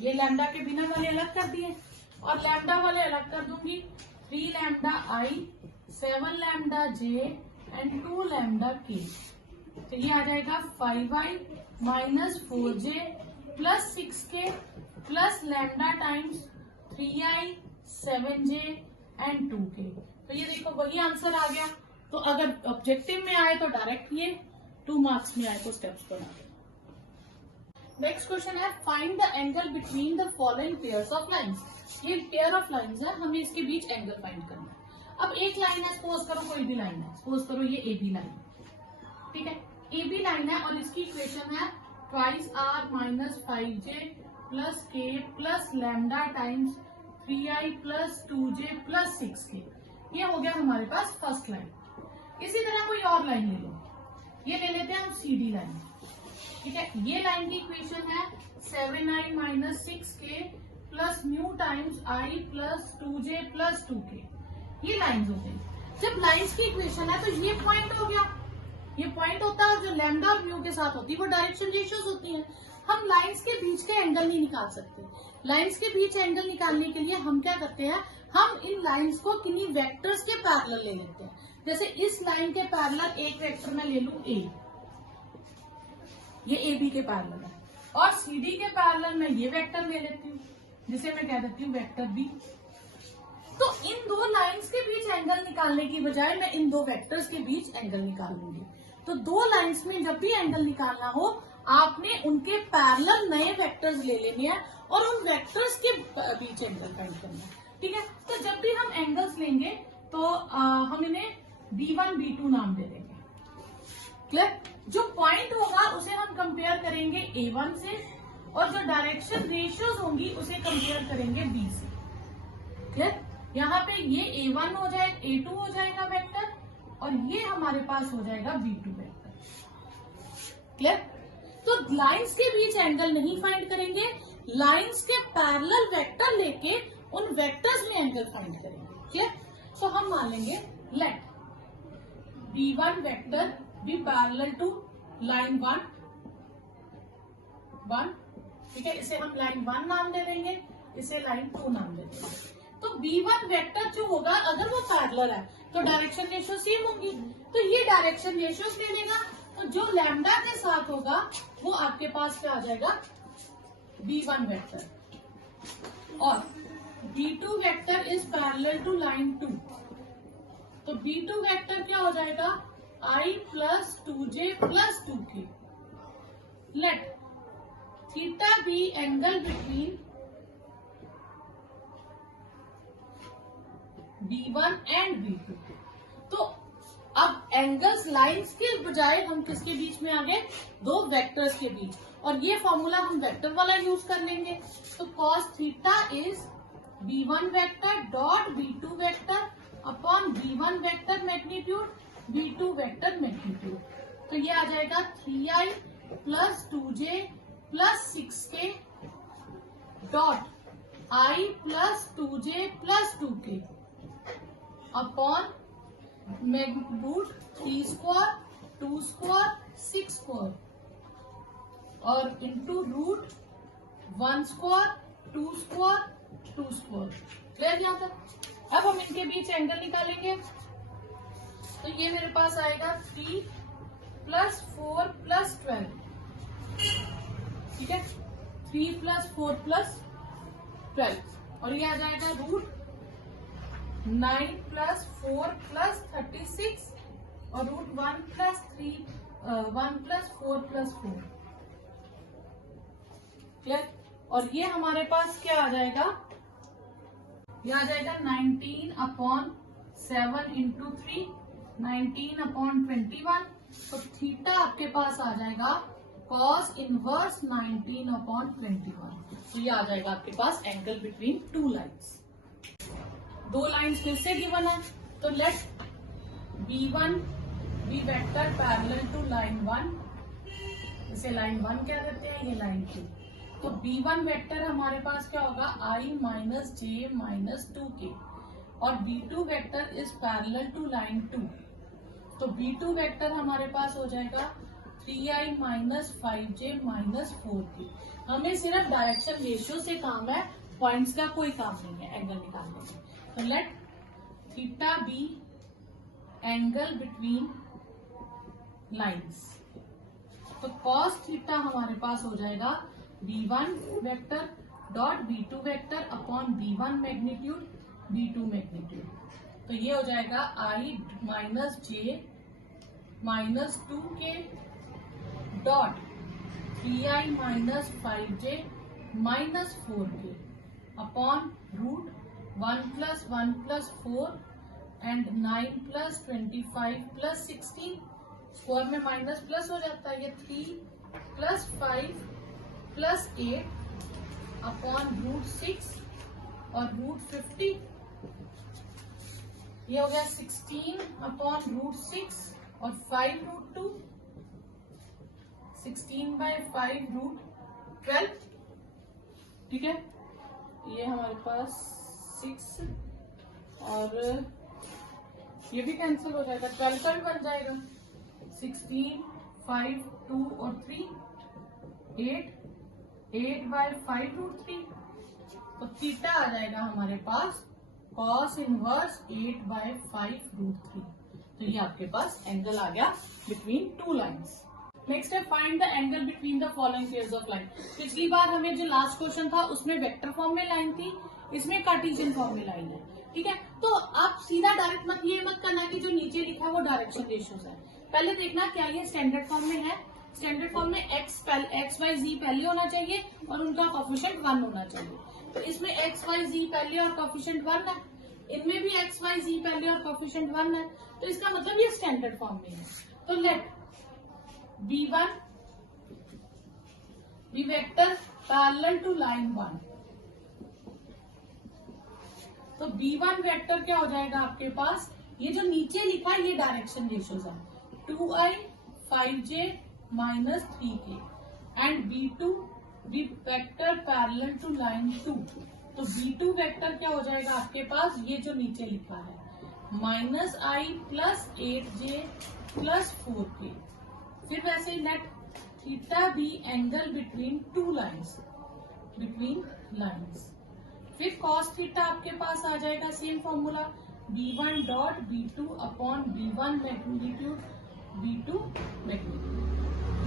ये लैम्डा के बिना वाले अलग कर दिए, और लैम्डा वाले अलग कर दूंगी 3 lambda i, 7 lambda j and 2 lambda k। तो ये आ जाएगा 5i - 4j + 6k plus lambda times 3i, 7j and 2k। तो ये देखो वही आंसर आ गया। तो अगर ऑब्जेक्टिव में आए तो डायरेक्ट ये, 2 मार्क्स में आए तो स्टेप्स बना। नेक्स्ट क्वेश्चन है find the angle between the following pairs of lines. ये पेयर ऑफ लाइंस है, हमें इसके बीच एंगल फाइंड करना है। अब एक लाइन है, सपोज करो कोई भी लाइन है, सपोज करो ये ए बी लाइन, ठीक है, ए बी लाइन है और इसकी इक्वेशन है twice r - 5j + k plus lambda times 3i + 2j + 6k। ये हो गया हमारे पास फर्स्ट लाइन। इसी तरह कोई और लाइन ले लो, ये ले लेते हैं हम सी डी लाइन। ठीक है, ये लाइन की इक्वेशन है 7i minus 6k plus mu times i plus 2j plus 2k। ये लाइन्स हो गई। जब लाइन्स की इक्वेशन है तो ये पॉइंट हो गया, ये पॉइंट होता है, जो लैम्डा और म्यू के साथ होती है वो डायरेक्शन रेशियोज होती है। हम लाइन्स के बीच के एंगल नहीं निकाल सकते। लाइन्स के बीच एंगल निकालने के लिए हम क्या करते हैं, हम इन लाइन्स को किन्हीं वेक्टर्स के पैरेलल ले लेते हैं। जैसे इस लाइन के पैरेलल एक वेक्टर मैं ले लूं ए, ये ए बी के पैरेलल है, और सी डी के पैरेलल मैं ये वेक्टर ले लेती हूँ जिसे मैं कह देती हूँ वेक्टर बी। तो इन दो लाइंस के बीच एंगल निकालने की बजाय मैं इन दो वेक्टर्स के बीच एंगल निकाल लूंगी। तो दो लाइंस में जब भी एंगल निकालना हो आपने उनके पैरेलल नए वेक्टर्स ले लेने हैं और उन वेक्टर्स के बीच एंगल फाइंड करना है। ठीक है, तो जब भी हम एंगल्स लेंगे तो हम इन्हें B1 B2 नाम दे देंगे। क्लियर? जो पॉइंट होगा उसे हम कंपेयर करेंगे A1 से, और जो डायरेक्शन रेशियोज होंगी उसे कंपेयर करेंगे B से। क्लियर? यहाँ पे ये A1 हो जाए, A2 हो जाएगा वेक्टर, और ये हमारे पास हो जाएगा B2 वेक्टर। क्लियर? तो लाइंस के बीच एंगल नहीं फाइंड करेंगे, लाइंस के पैरेलल वेक्टर लेके उन वेक्टर्स में एंगल फाइंड करेंगे। क्लियर? तो हम मान लेंगे let B1 vector be parallel to line 1, ठीक है, इसे हम लाइन 1 नाम दे देंगे, इसे लाइन 2 नाम दे देंगे। तो B1 वेक्टर जो होगा अगर वो पैरेलल है तो डायरेक्शन रेशियो सेम होगी, तो ये डायरेक्शन रेशियो ले लेगा, तो जो लैम्डा के साथ होगा वो आपके पास क्या आ जाएगा B1 वेक्टर, और B2 vector is parallel to line 2, तो B2 वेक्टर क्या हो जाएगा I plus 2j plus 2k। Let theta be angle between B1 and B2। तो अब एंगल्स लाइंस के बजाय हम किसके बीच में आ गए, दो वेक्टर्स के बीच, और ये फॉर्मूला हम वेक्टर वाला यूज कर लेंगे। तो cos theta is B1 vector dot B2 vector upon B1 vector magnitude B2 vector magnitude. तो ये आ जाएगा 3i plus 2j plus 6k dot i plus 2j plus 2k upon root 3 square 2 square 6 square और into root 1 square 2 square 2 square. Clear यहाँ तक? अब हम इनके बीच एंगल निकालेंगे, तो ये मेरे पास आएगा 3 प्लस 4 प्लस 12। ठीक है, 3 प्लस 4 प्लस 12, और ये आ जाएगा रूट 9 प्लस 4 प्लस 36 और रूट 1 प्लस 4 प्लस 4। क्लियर? और ये हमारे पास क्या आ जाएगा, ये आ जाएगा 19 अपॉन 7 इंटू 3, 19 अपॉन 21। तो थीटा आपके पास आ जाएगा cos इनवर्स 19 अपॉन 21। तो ये आ जाएगा आपके पास एंगल बिटवीन टू लाइन्स। दो लाइन्स फिर से गिवन है, तो let B1 be vector parallel to line 1, इसे लाइन 1 कह देते हैं, ये लाइन 2। तो B1 वेक्टर हमारे पास क्या होगा I minus j minus 2k, और B2 vector is parallel to line 2। तो B2 वेक्टर हमारे पास हो जाएगा 3i minus 5j minus 4k। हमें सिर्फ डायरेक्शन रेशियो से काम है, पॉइंट्स का कोई काम नहीं है एंगल निकालने में। तो let theta be angle between lines. तो cos थीटा हमारे पास हो जाएगा B1 vector dot B2 vector upon B1 magnitude B2 magnitude. तो ये हो जाएगा I minus j minus 2k dot 3i minus 5j minus 4k upon root 1 plus 1 plus 4 and 9 plus 25 plus 16। Square में minus plus हो जाता है, ये 3 plus 5 plus 8 upon root 6 और रूट 50। ये हो गया 16 अपॉन रूट 6 और 5 रूट 2, 16/5√12, ठीक है। ये हमारे पास 6 और ये भी कैंसिल हो जाएगा, 12 का भी बन जाएगा। 16, 5, 2 और 3, 8/5√3। तो थीटा आ जाएगा हमारे पास cos इनवर्स 8/5√3। तो ये आपके पास एंगल आ गया बिटवीन टू लाइंस। नेक्स्ट है find the angle between the following pairs of line. पिछली बार हमें जो लास्ट क्वेश्चन था उसमें वेक्टर फॉर्म में लाइन थी, इसमें कार्टेशियन फॉर्म में लाइन है, ठीक है। तो आप सीधा डायरेक्ट मत करना कि जो नीचे लिखा है वो डायरेक्शन रेशियोज है। पहले देखना क्या ये स्टैंडर्ड फॉर्म में है। स्टैंडर्ड फॉर्म में x y z पहले होना चाहिए और उनका कोफिशिएंट 1 होना चाहिए। तो इसमें x y z पहले और कोफिशिएंट 1 है, इनमें भी x y z पहले और कोफिशिएंट 1 है। तो इसका मतलब ये स्टैंडर्ड फॉर्म में है। तो let B1 be vector parallel to line 1। तो B1 वेक्टर क्या हो जाएगा आपके पास, ये जो नीचे लिखा है ये डायरेक्शन रेशियोज है, 2i 5j minus 3k and B2 be vector parallel to line 2। तो B2 वेक्टर क्या हो जाएगा आपके पास, ये जो नीचे लिखा है -i + 8j + 4k। फिर वैसे ही let theta be angle between two lines, फिर cos थीटा आपके पास आ जाएगा same formula, B1 dot B2 upon B1 magnitude B2 magnitude.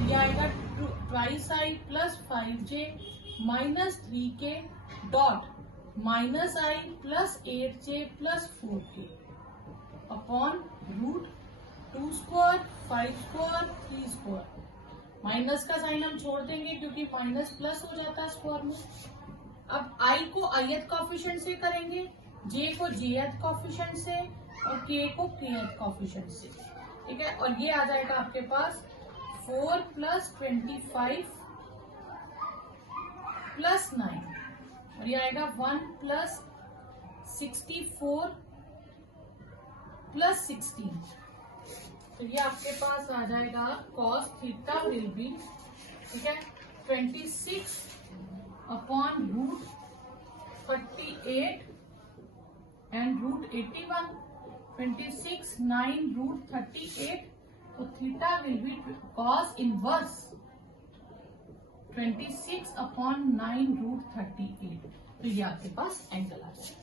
ये आएगा 2i + 5j - 3k dot -i + 8j + 4k upon √2², 5², 3²। Minus का साइन हम छोड़ देंगे क्योंकि माइनस प्लस हो जाता है स्क्वायर में। अब i को ith कोफिशिएंट से करेंगे, j को jth कोफिशिएंट से और k को kth कोफिशिएंट से, ठीक है। और ये आ जाएगा आपके पास 4 + 25 + 9 और ये आएगा 1 + 64 + 16। तो ये आपके पास आ जाएगा cos थीटा विल बी, ठीक है, 26 अपॉन √38 एंड √81, 26, 9 √38। तो theta will be cos inverse 26 upon 9 √38। तो ये आपके पास एंगल आ जाएगा।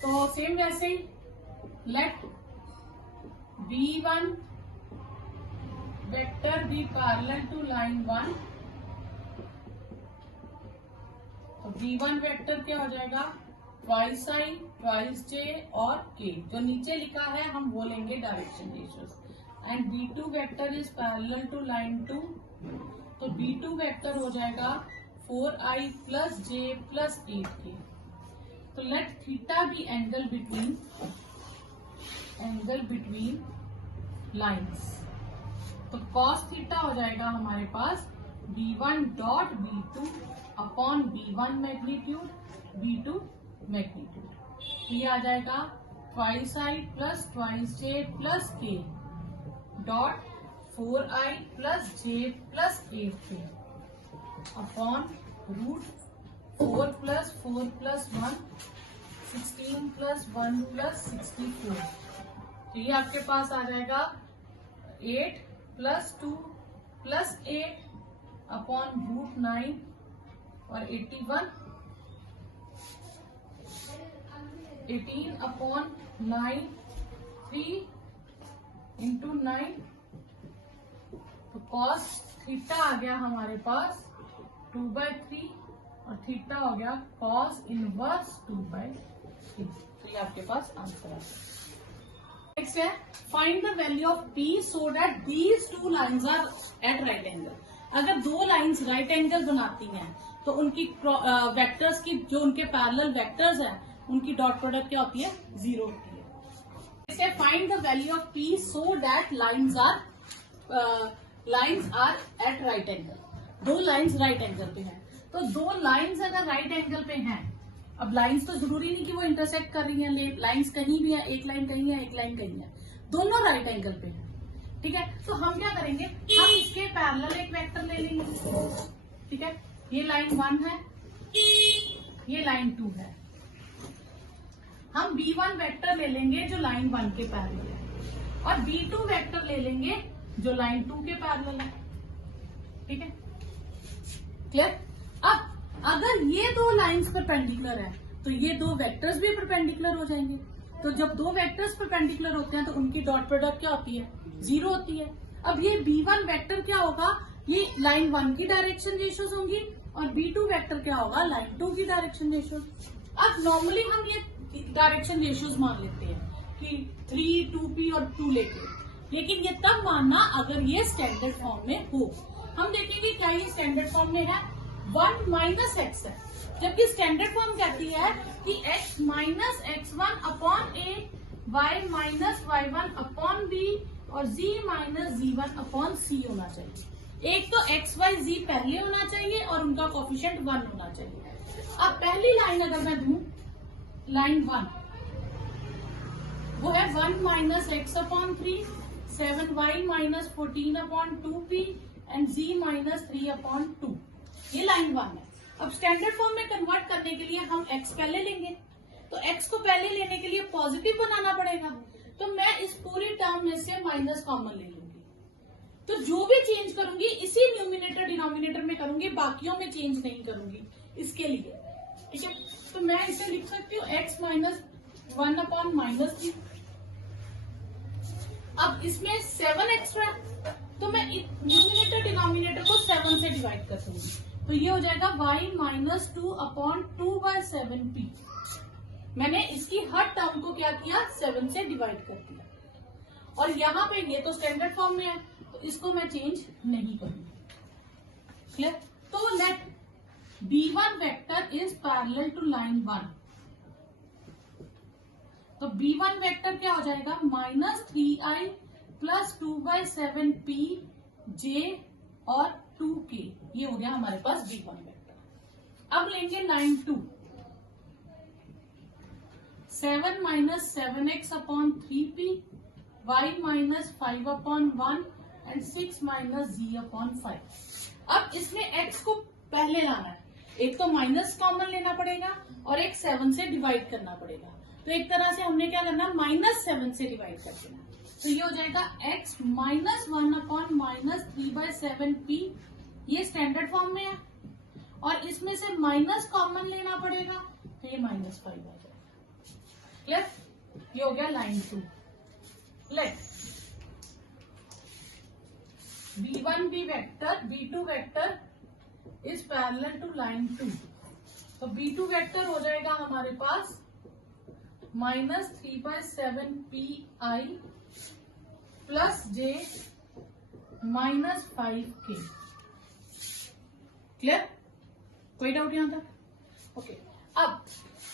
तो सेम वैसे ही let B1 vector be parallel to line 1। तो B1 वेक्टर क्या हो जाएगा, ट्वाइस i, ट्वाइस j और k। जो नीचे लिखा है हम वो लेंगे direction ratios. And B2 vector is parallel to line 2। तो B2 वेक्टर हो जाएगा 4i + j + 8k। तो let theta be angle between lines. तो cos थीटा हो जाएगा हमारे पास B1 dot B2 upon B1 magnitude B2 magnitude. तो ये आ जाएगा twice i + twice j + k dot 4i + j + 8k upon √4 + 4 + 1, 16 + 1 + 64। तो ये आपके पास आ जाएगा 8 + 2 + 8 अपॉन √9 और 81, 18 अपॉन 9, 3 × 9। तो cos थीटा आ गया हमारे पास 2/3 और थीटा हो गया cos इनवर्स 2/3। तो ये आपके पास आंसर है। नेक्स्ट है find the value of P so that these two lines are at right angle. अगर दो लाइंस राइट एंगल बनाती हैं तो उनकी वेक्टर्स की जो उनके पैरेलल वेक्टर्स हैं उनकी डॉट प्रोडक्ट क्या होती है, 0 होती है। इससे find the value of P so that lines are at right angle. दो लाइंस राइट एंगल पे हैं, तो दो लाइंस अगर राइट एंगल पे हैं, अब लाइंस तो जरूरी नहीं कि वो इंटरसेक्ट कर रही हैं, लाइंस कहीं भी है, एक लाइन कहीं है, एक लाइन कहीं है, दोनों राइट एंगल पे हैं। ठीक है, तो हम क्या करेंगे, हम इसके पैरेलल एक वेक्टर ले लेंगे। ठीक है, ये लाइन 1 है, ये लाइन 2 है। हम B1 वेक्टर ले लेंगे जो लाइन 1 के पैरेलल है, और B2 वेक्टर ले लेंगे जो लाइन 2 के पैरेलल है। ठीक है, क्लियर। अब अगर ये दो लाइंस परपेंडिकुलर है तो ये दो वेक्टर्स भी परपेंडिकुलर हो जाएंगे। तो जब दो वेक्टर्स परपेंडिकुलर होते हैं तो उनकी डॉट प्रोडक्ट क्या होती है, 0 होती है। अब ये B1 वेक्टर क्या होगा, ये लाइन 1 की डायरेक्शन रेशियोज होंगी, और B2 वेक्टर क्या होगा, लाइन 2 की डायरेक्शन रेशियोज। अब नॉर्मली हम ये डायरेक्शन रेशियोज मान लेते हैं कि 3, 2p और 2 लेके, लेकिन ये तब मानना अगर ये स्टैंडर्ड फॉर्म में हो। हम देखेंगे क्या ये स्टैंडर्ड फॉर्म में है, 1 माइनस एक्स है, जबकि स्टैंडर्ड फॉर्म कहती है कि x minus x1 upon A, y minus y1 upon B, और z minus z1 upon C होना चाहिए। एक तो x, y, z पहले होना चाहिए और उनका कोफिशिएंट 1 होना चाहिए। अब पहली लाइन अगर मैं दूं, लाइन 1 वो है 1 minus x upon 3, 7y minus 14 upon 2p and z minus 3 upon 2। ये लाइन 1 है। अब स्टैंडर्ड फॉर्म में कन्वर्ट करने के लिए हम x पहले लेंगे, तो x को पहले लेने के लिए पॉजिटिव बनाना पड़ेगा, तो मैं इस पूरी टर्म में से माइनस कॉमन ले लूंगी। तो जो भी चेंज करूंगी इसी न्यूमिनेटर डिनोमिनेटर में करूंगी, बाकियों में चेंज नहीं करूंगी इसके लिए। ठीक है, तो मैं इसे लिख सकती हूँ x माइनस 1 अपॉन माइनस 3। अब इसमें 7 एक्स्ट्रा, तो मैं न्यूमिनेटर डिनोमिनेटर को 7 से डिवाइड कर दूंगी, तो ये हो जाएगा y माइनस 2 अपॉन 2/7p। मैंने इसकी हर टर्म को क्या किया, 7 से डिवाइड कर दिया। और यहाँ पे ये तो स्टैंडर्ड फॉर्म में है, तो इसको मैं चेंज नहीं करूंगी। क्लियर। तो let B1 vector is parallel to line 1, तो B1 वेक्टर क्या हो जाएगा, minus 3i plus 2/7p j और 2k। ये हो गया हमारे पास B1 वेक्टर। अब लेंगे line 2, 7 minus 7x upon 3p, y minus 5 upon 1 and 6 minus z upon 5। अब इसमें x को पहले लाना है, एक तो माइनस कॉमन लेना पड़ेगा और एक 7 से डिवाइड करना पड़ेगा। तो एक तरह से हमने क्या करना, माइनस 7 से डिवाइड कर देना। तो ये हो जाएगा x minus 1 upon minus 3/7p, ये स्टैंडर्ड फॉर्म में है, और इसमें से माइनस कॉमन लेना पड़ेगा, तो ये माइनस 5 आ जाएगा। क्लियर। ये हो गया line 2। Let B1 vector, B2 vector is parallel to line 2, तो B2 वेक्टर हो जाएगा हमारे पास minus 3/7pi plus j minus 5k। Clear, कोई डाउट यहां तक? ओके, अब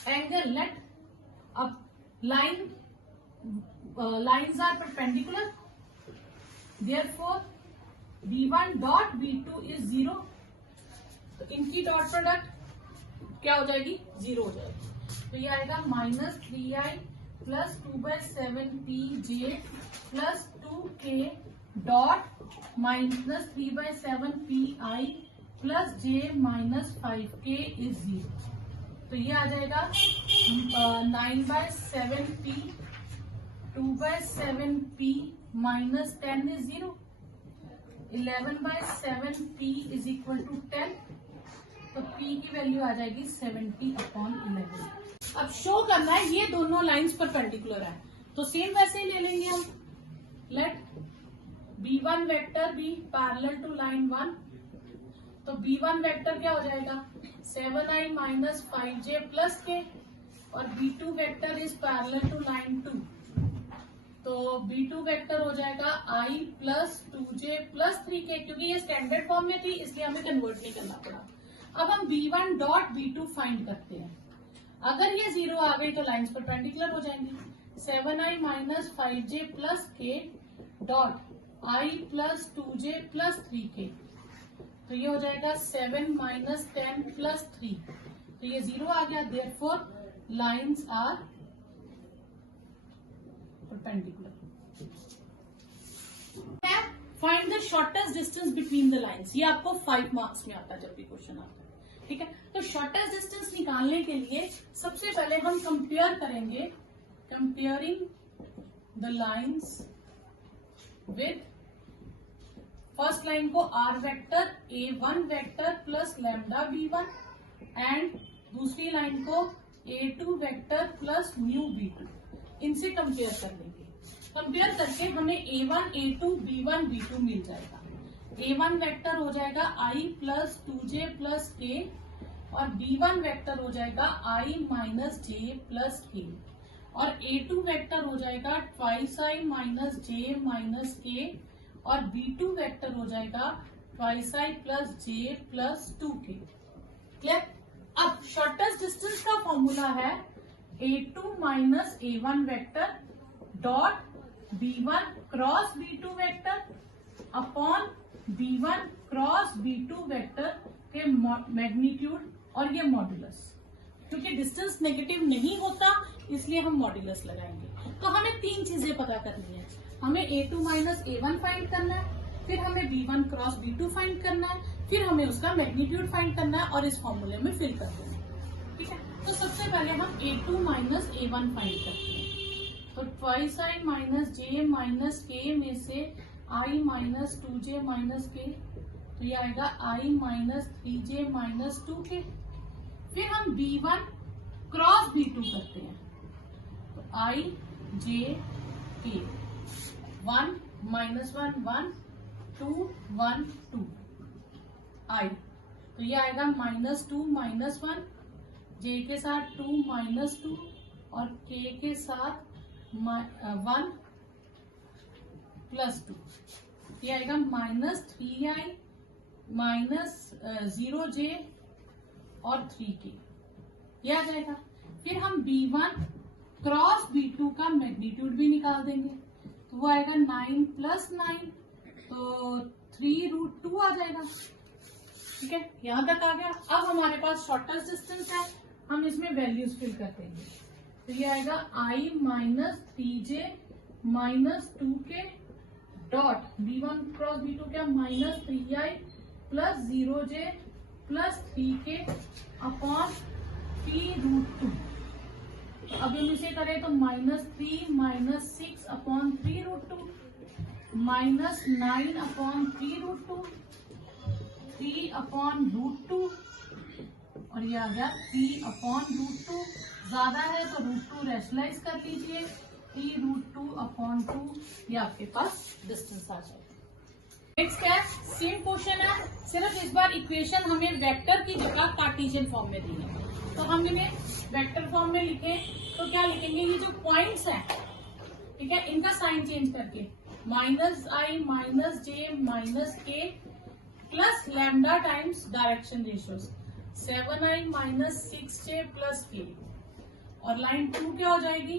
एंगल लेट, अब lines are perpendicular, therefore B1 dot B2 is 0, तो इनकी डॉट प्रोडक्ट क्या हो जाएगी, 0 हो जाएगी। तो ये आएगा minus 3i plus 2/7pj plus 2k dot minus 3/7pi plus j minus 5k is 0। तो ये आ जाएगा 9/7p 2/7p minus 10 is 0, 11/7p is equal to 10, तो p की वैल्यू आ जाएगी 70 अपॉन 11। अब शो करना है ये दोनों लाइंस परपेंडिकुलर है, तो सेम वैसे ही ले लेंगे हम। Let B1 vector be parallel to line 1, तो B1 वेक्टर क्या हो जाएगा, 7i minus 5j plus k, और B2 vector is parallel to line 2, तो B2 वेक्टर हो जाएगा i plus 2j plus 3k, क्योंकि ये स्टैंडर्ड फॉर्म में थी इसलिए हमें कन्वर्ट नहीं करना पड़ा। अब हम B1 डॉट B2 फाइंड करते हैं। अगर ये 0 आ गई तो लाइंस परपेंडिकुलर हो जाएंगी। 7i minus 5j plus k dot i plus 2j plus 3k, तो ये हो जाएगा 7 माइनस 10 प्लस 3, तो ये 0 आ गया, therefore lines are perpendicular. Shortest distance between the lines, ये आपको 5 मार्क्स में आता है जब भी क्वेश्चन आता है, ठीक है। तो शॉर्टेस्ट डिस्टेंस निकालने के लिए सबसे पहले हम कंपेयर करेंगे, comparing the lines with first line को r vector a1 vector plus lambda b1 and दूसरी लाइन को a2 vector plus mu b2, इनसे कंपेयर कर लेंगे। कंपेयर करके हमें a1 a2 b1 b2 मिल जाएगा। a1 वेक्टर हो जाएगा i plus 2j plus k और b1 वेक्टर हो जाएगा i minus j plus k और a2 वेक्टर हो जाएगा twice i minus j minus k और b2 वेक्टर हो जाएगा twice i plus j plus 2k। Clear? अब शॉर्टेस्ट डिस्टेंस का फॉर्मूला है a2 minus a1 vector dot b1 cross b2 vector upon b1 cross b2 vector के magnitude और ये modulus, क्योंकि डिस्टेंस नेगेटिव नहीं होता इसलिए हम मॉड्यूलस लगाएंगे। तो हमें 3 चीजें पता करनी है, हमें a2 माइनस a1 फाइंड करना है, फिर हमें b1 क्रॉस b2 फाइंड करना है, फिर हमें उसका मैग्नीट्यूड फाइंड करना है और इस फॉर्मूले में फिल कर देना है, ठीक है। तो सबसे पहले हम a2 माइनस a1 फाइंड करते हैं। तो twice i minus j minus k में से i minus 2j minus k, तो ये आएगा i minus 3j minus 2k। फिर हम b1 क्रॉस b2 करते हैं, तो i j k 1 minus 1 1 2 1 2 i, तो ये आएगा माइनस 2 माइनस 1 j के साथ 2 माइनस 2 और k के साथ 1 प्लस 2, ये आएगा माइनस 3i माइनस 0j और 3k, ये आ जाएगा। फिर हम b1 क्रॉस b2 का मैग्नीट्यूड भी निकाल देंगे, तो वो आएगा 9 प्लस 9, तो 3√2 आ जाएगा, ठीक है। यहां तक आ गया। अब हमारे पास शॉर्टेस्ट डिस्टेंस है, हम इसमें वैल्यूज फिल कर देंगे, तो ये आएगा i minus 3j minus 2k dot b1 cross b2 क्या minus 3i plus 0j plus 3k upon 3√2। अब हम इसे करें तो minus 3 minus 6 upon 3√2 minus 9 upon 3√2 3 upon √2 और ये आ गया 3 अपॉन √2। ज्यादा है तो √2 रेशनलाइज कर लीजिए, 3√2 अपॉन 2, ये आपके पास डिस्टेंस आ जाएगा। नेक्स्ट है सेम क्वेश्चन है, सिर्फ इस बार इक्वेशन हमें वेक्टर की जगह कार्टेशियन फॉर्म में दी है, तो हम इन्हें वेक्टर फॉर्म में लिखें तो क्या लिखेंगे, ये जो पॉइंट्स हैं, ठीक है, इनका साइन चेंज करके minus i minus j minus k plus lambda times direction ratios 7i minus 6j plus k और लाइन 2 क्या हो जाएगी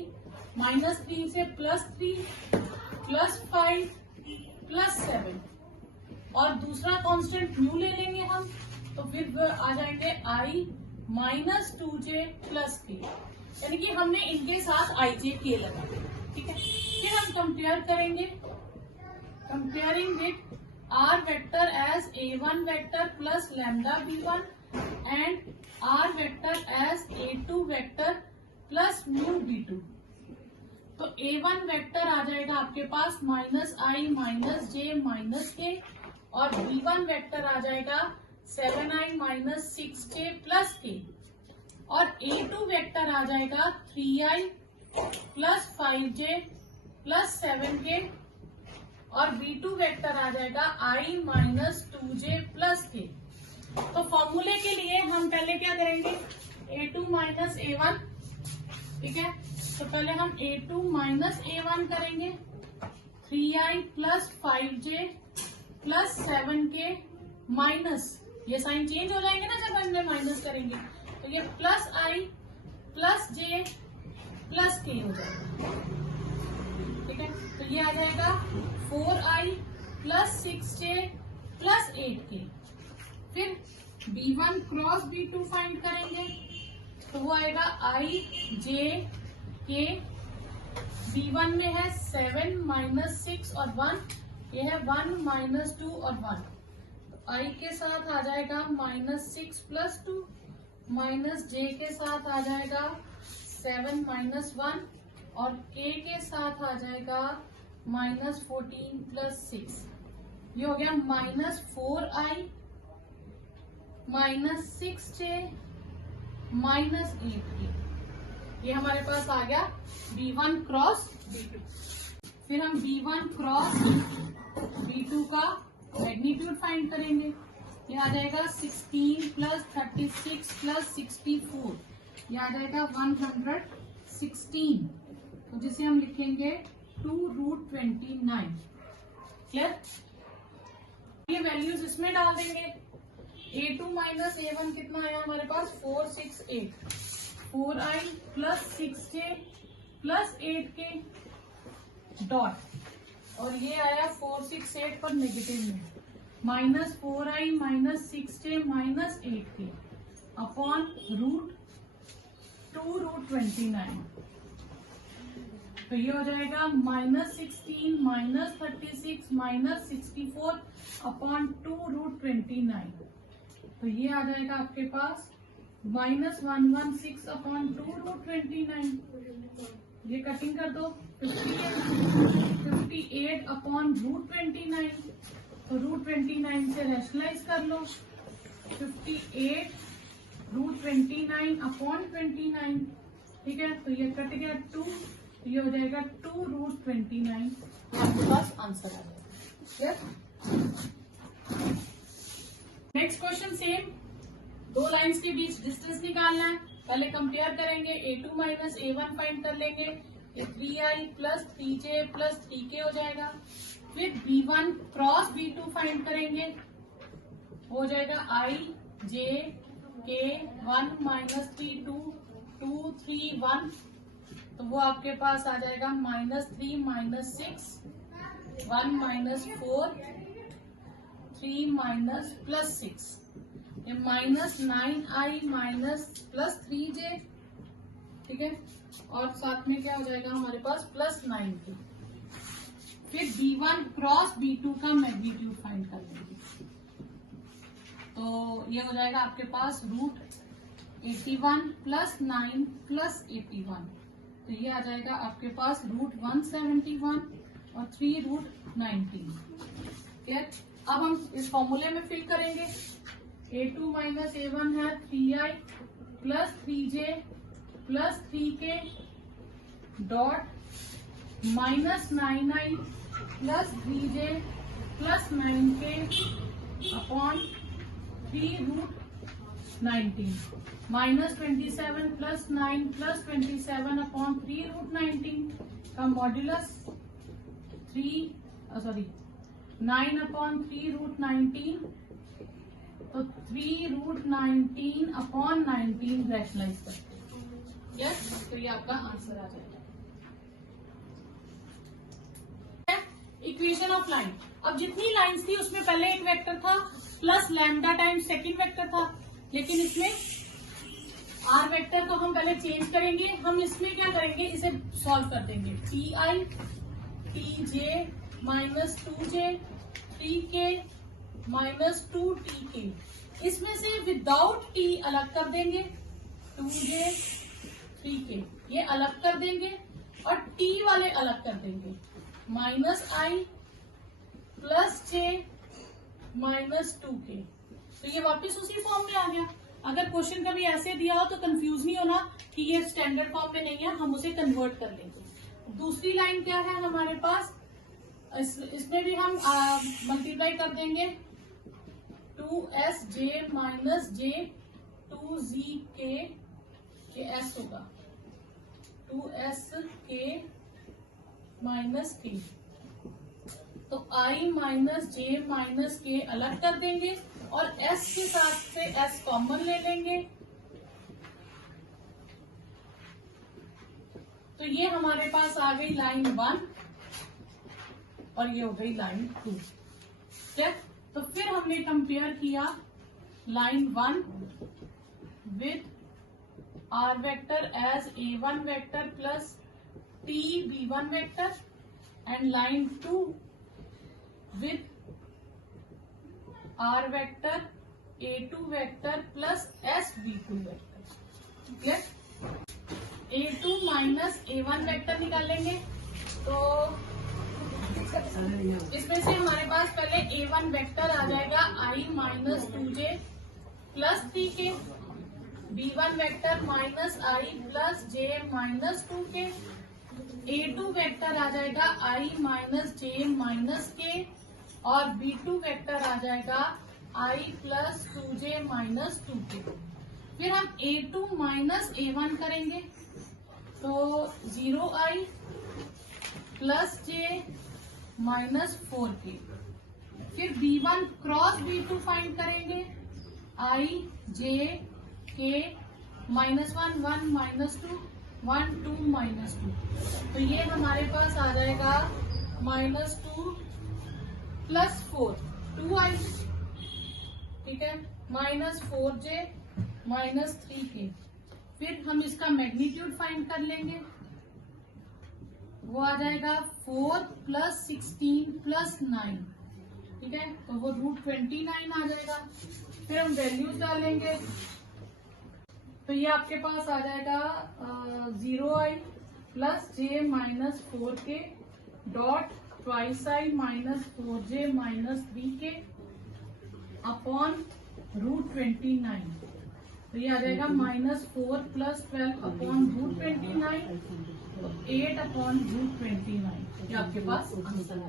माइनस 3 से प्लस 3 प्लस 5 प्लस 7 और दूसरा कांस्टेंट म्यू ले लेंगे हम, तो फिर आ जाएंगे i minus 2j plus k, यानी कि हमने इनके साथ i j k लगा, ठीक है। फिर हम कंपेयर करेंगे, comparing with r vector as a1 vector plus lambda b1 and r vector as a2 vector plus mu b2। तो a1 वेक्टर आ जाएगा आपके पास minus i minus j minus k और b1 वेक्टर आ जाएगा 7i minus 6j plus k और a2 vector आ जाएगा 3i plus 5j plus 7k और b2 वेक्टर आ जाएगा i minus 2j plus k। तो फॉर्मूले के लिए हम पहले क्या करेंगे, a2 माइनस a1, ठीक है। तो पहले हम a2 माइनस a1 करेंगे, 3i plus 5j plus 7k minus, ये साइन चेंज हो जाएंगे ना जब हम इनमें माइनस करेंगे, तो ये plus i plus j plus k हो जाएगा, ठीक है। तो ये आ जाएगा 4i plus 6j plus 8k। फिर b1 क्रॉस b2 फाइंड करेंगे, तो वो आएगा i j k, b1 में है 7 माइनस 6 और 1 ये है 1 माइनस 2 और 1, तो i के साथ आ जाएगा -6 प्लस 2, माइनस j के साथ आ जाएगा 7 माइनस 1 और k के साथ आ जाएगा -14 प्लस 6। ये हो गया -4i -6j -8k। ये हमारे पास आ गया B1 क्रॉस B2। फिर हम B1 क्रॉस B2 का मैग्नीट्यूड फाइंड करेंगे। ये आ जाएगा 16 प्लस 36 प्लस 64, ये आ जाएगा 116, तो जिसे हम लिखेंगे 2√29। क्लियर? ये वैल्यूज इसमें डाल देंगे। A2 माइनस A1 कितना आया हमारे पास 468, 4i plus 6j plus 8k dot, और ये आया 468 पर नेगेटिव में -4i minus 6j minus 8k upon √2√29। तो ये हो जाएगा -16 माइनस 36 माइनस 64 अपॉन 2√29। तो ये आ जाएगा आपके पास -116 अपॉन 2√29। ये कटिंग कर दो, 58 अपॉन √29, तो √29 से रैशनलाइज कर लो, 58 √29 अपॉन 29, ठीक है। तो ये कट गया 2, ये हो जाएगा 2√29, आपके पास आंसर आ जाएगा। नेक्स्ट क्वेश्चन सेम, दो लाइंस के बीच डिस्टेंस निकालना है। पहले कंपेयर करेंगे, A2 माइनस A1 फाइंड कर लेंगे, ये 3i plus 3j plus 3k हो जाएगा। फिर B1 क्रॉस B2 फाइंड करेंगे, हो जाएगा i j k 1 माइनस 3 2 2 3 1, तो वो आपके पास आ जाएगा -3 माइनस 6 1 माइनस 4 3 माइनस प्लस 6, ये -9i माइनस प्लस 3j, ठीक है, और साथ में क्या हो जाएगा हमारे पास +9k। फिर B1 क्रॉस B2 का मैग्नीट्यूड फाइंड कर लेंगे, तो ये हो जाएगा आपके पास √81 प्लस 9 प्लस 81, तो ये आ जाएगा आपके पास √171 और 3√19। ठीक, अब हम इस फॉर्मूले में फिल करेंगे। A2 माइनस A1 है 3i plus 3j plus 3k dot -9i plus 3j plus 9k upon 3√19, -27 plus 9 plus 27 upon 3√19 का मॉड्यूलस 9 अपॉन 3√19, तो 3√19 अपॉन 19 रैशनलाइज करते हैं। यस, तो ये आपका आंसर आ जाएगा। इक्वेशन ऑफ लाइन, अब जितनी लाइंस थी उसमें पहले एक वेक्टर था plus lambda times second vector था, लेकिन इसमें आर वेक्टर तो हम पहले चेंज करेंगे। हम इसमें क्या करेंगे, इसे सॉल्व कर देंगे। ti tj minus 2j 3k minus 2tk, इसमें से विदाउट t अलग कर देंगे, 2j 3k ये अलग कर देंगे और t वाले अलग कर देंगे, -i plus j minus 2k। तो ये वापस उसी फॉर्म में आ गया। अगर क्वेश्चन कभी ऐसे दिया हो तो कंफ्यूज नहीं होना कि ये स्टैंडर्ड फॉर्म में नहीं है, हम उसे कन्वर्ट कर लेंगे। दूसरी लाइन क्या है हमारे पास, इसमें भी हम मल्टीप्लाई कर देंगे, 2sj माइनस j 2zk के s होगा, 2sk माइनस k, तो i minus j minus k अलग कर देंगे और s के साथ से s कॉमन ले लेंगे, तो ये हमारे पास आ गई लाइन 1 और ये हो गई लाइन 2। ठीक, तो फिर हमने कंपेयर किया line 1 with r vector as a1 vector plus t b1 vector and line 2 with R vector, A2 vector plus SB2 vector. Clear? A2 minus A1 vector निकालेंगे तो इसमें से हमारे पास पहले A1 वेक्टर आ जाएगा I minus 2j plus 3k, B1 vector minus I plus j minus 2k, A2 vector आ जाएगा I minus j minus k और B2 वेक्टर आ जाएगा I plus 2j minus 2k। फिर हम A2 माइनस A1 करेंगे तो 0I plus j minus 4k। फिर B1 क्रॉस B2 फाइंड करेंगे I j k minus 1 1 minus 2 1 2 minus 2। तो ये हमारे पास आ जाएगा माइनस 2 प्लस 4 2I, ठीक है, माइनस 4j माइनस 3k। फिर हम इसका मैग्नीट्यूड फाइंड कर लेंगे, वो आ जाएगा 4 प्लस 16 प्लस 9, ठीक है, तो वो √29 आ जाएगा। फिर हम वैल्यूज डालेंगे तो ये आपके पास आ जाएगा 0I plus j minus 4k dot twice I minus 4j minus 3k upon √29। तो ये आ जाएगा माइनस 4 प्लस 12 अपॉन √29, तो 8 अपॉन √29 ये आपके पास आंसर है।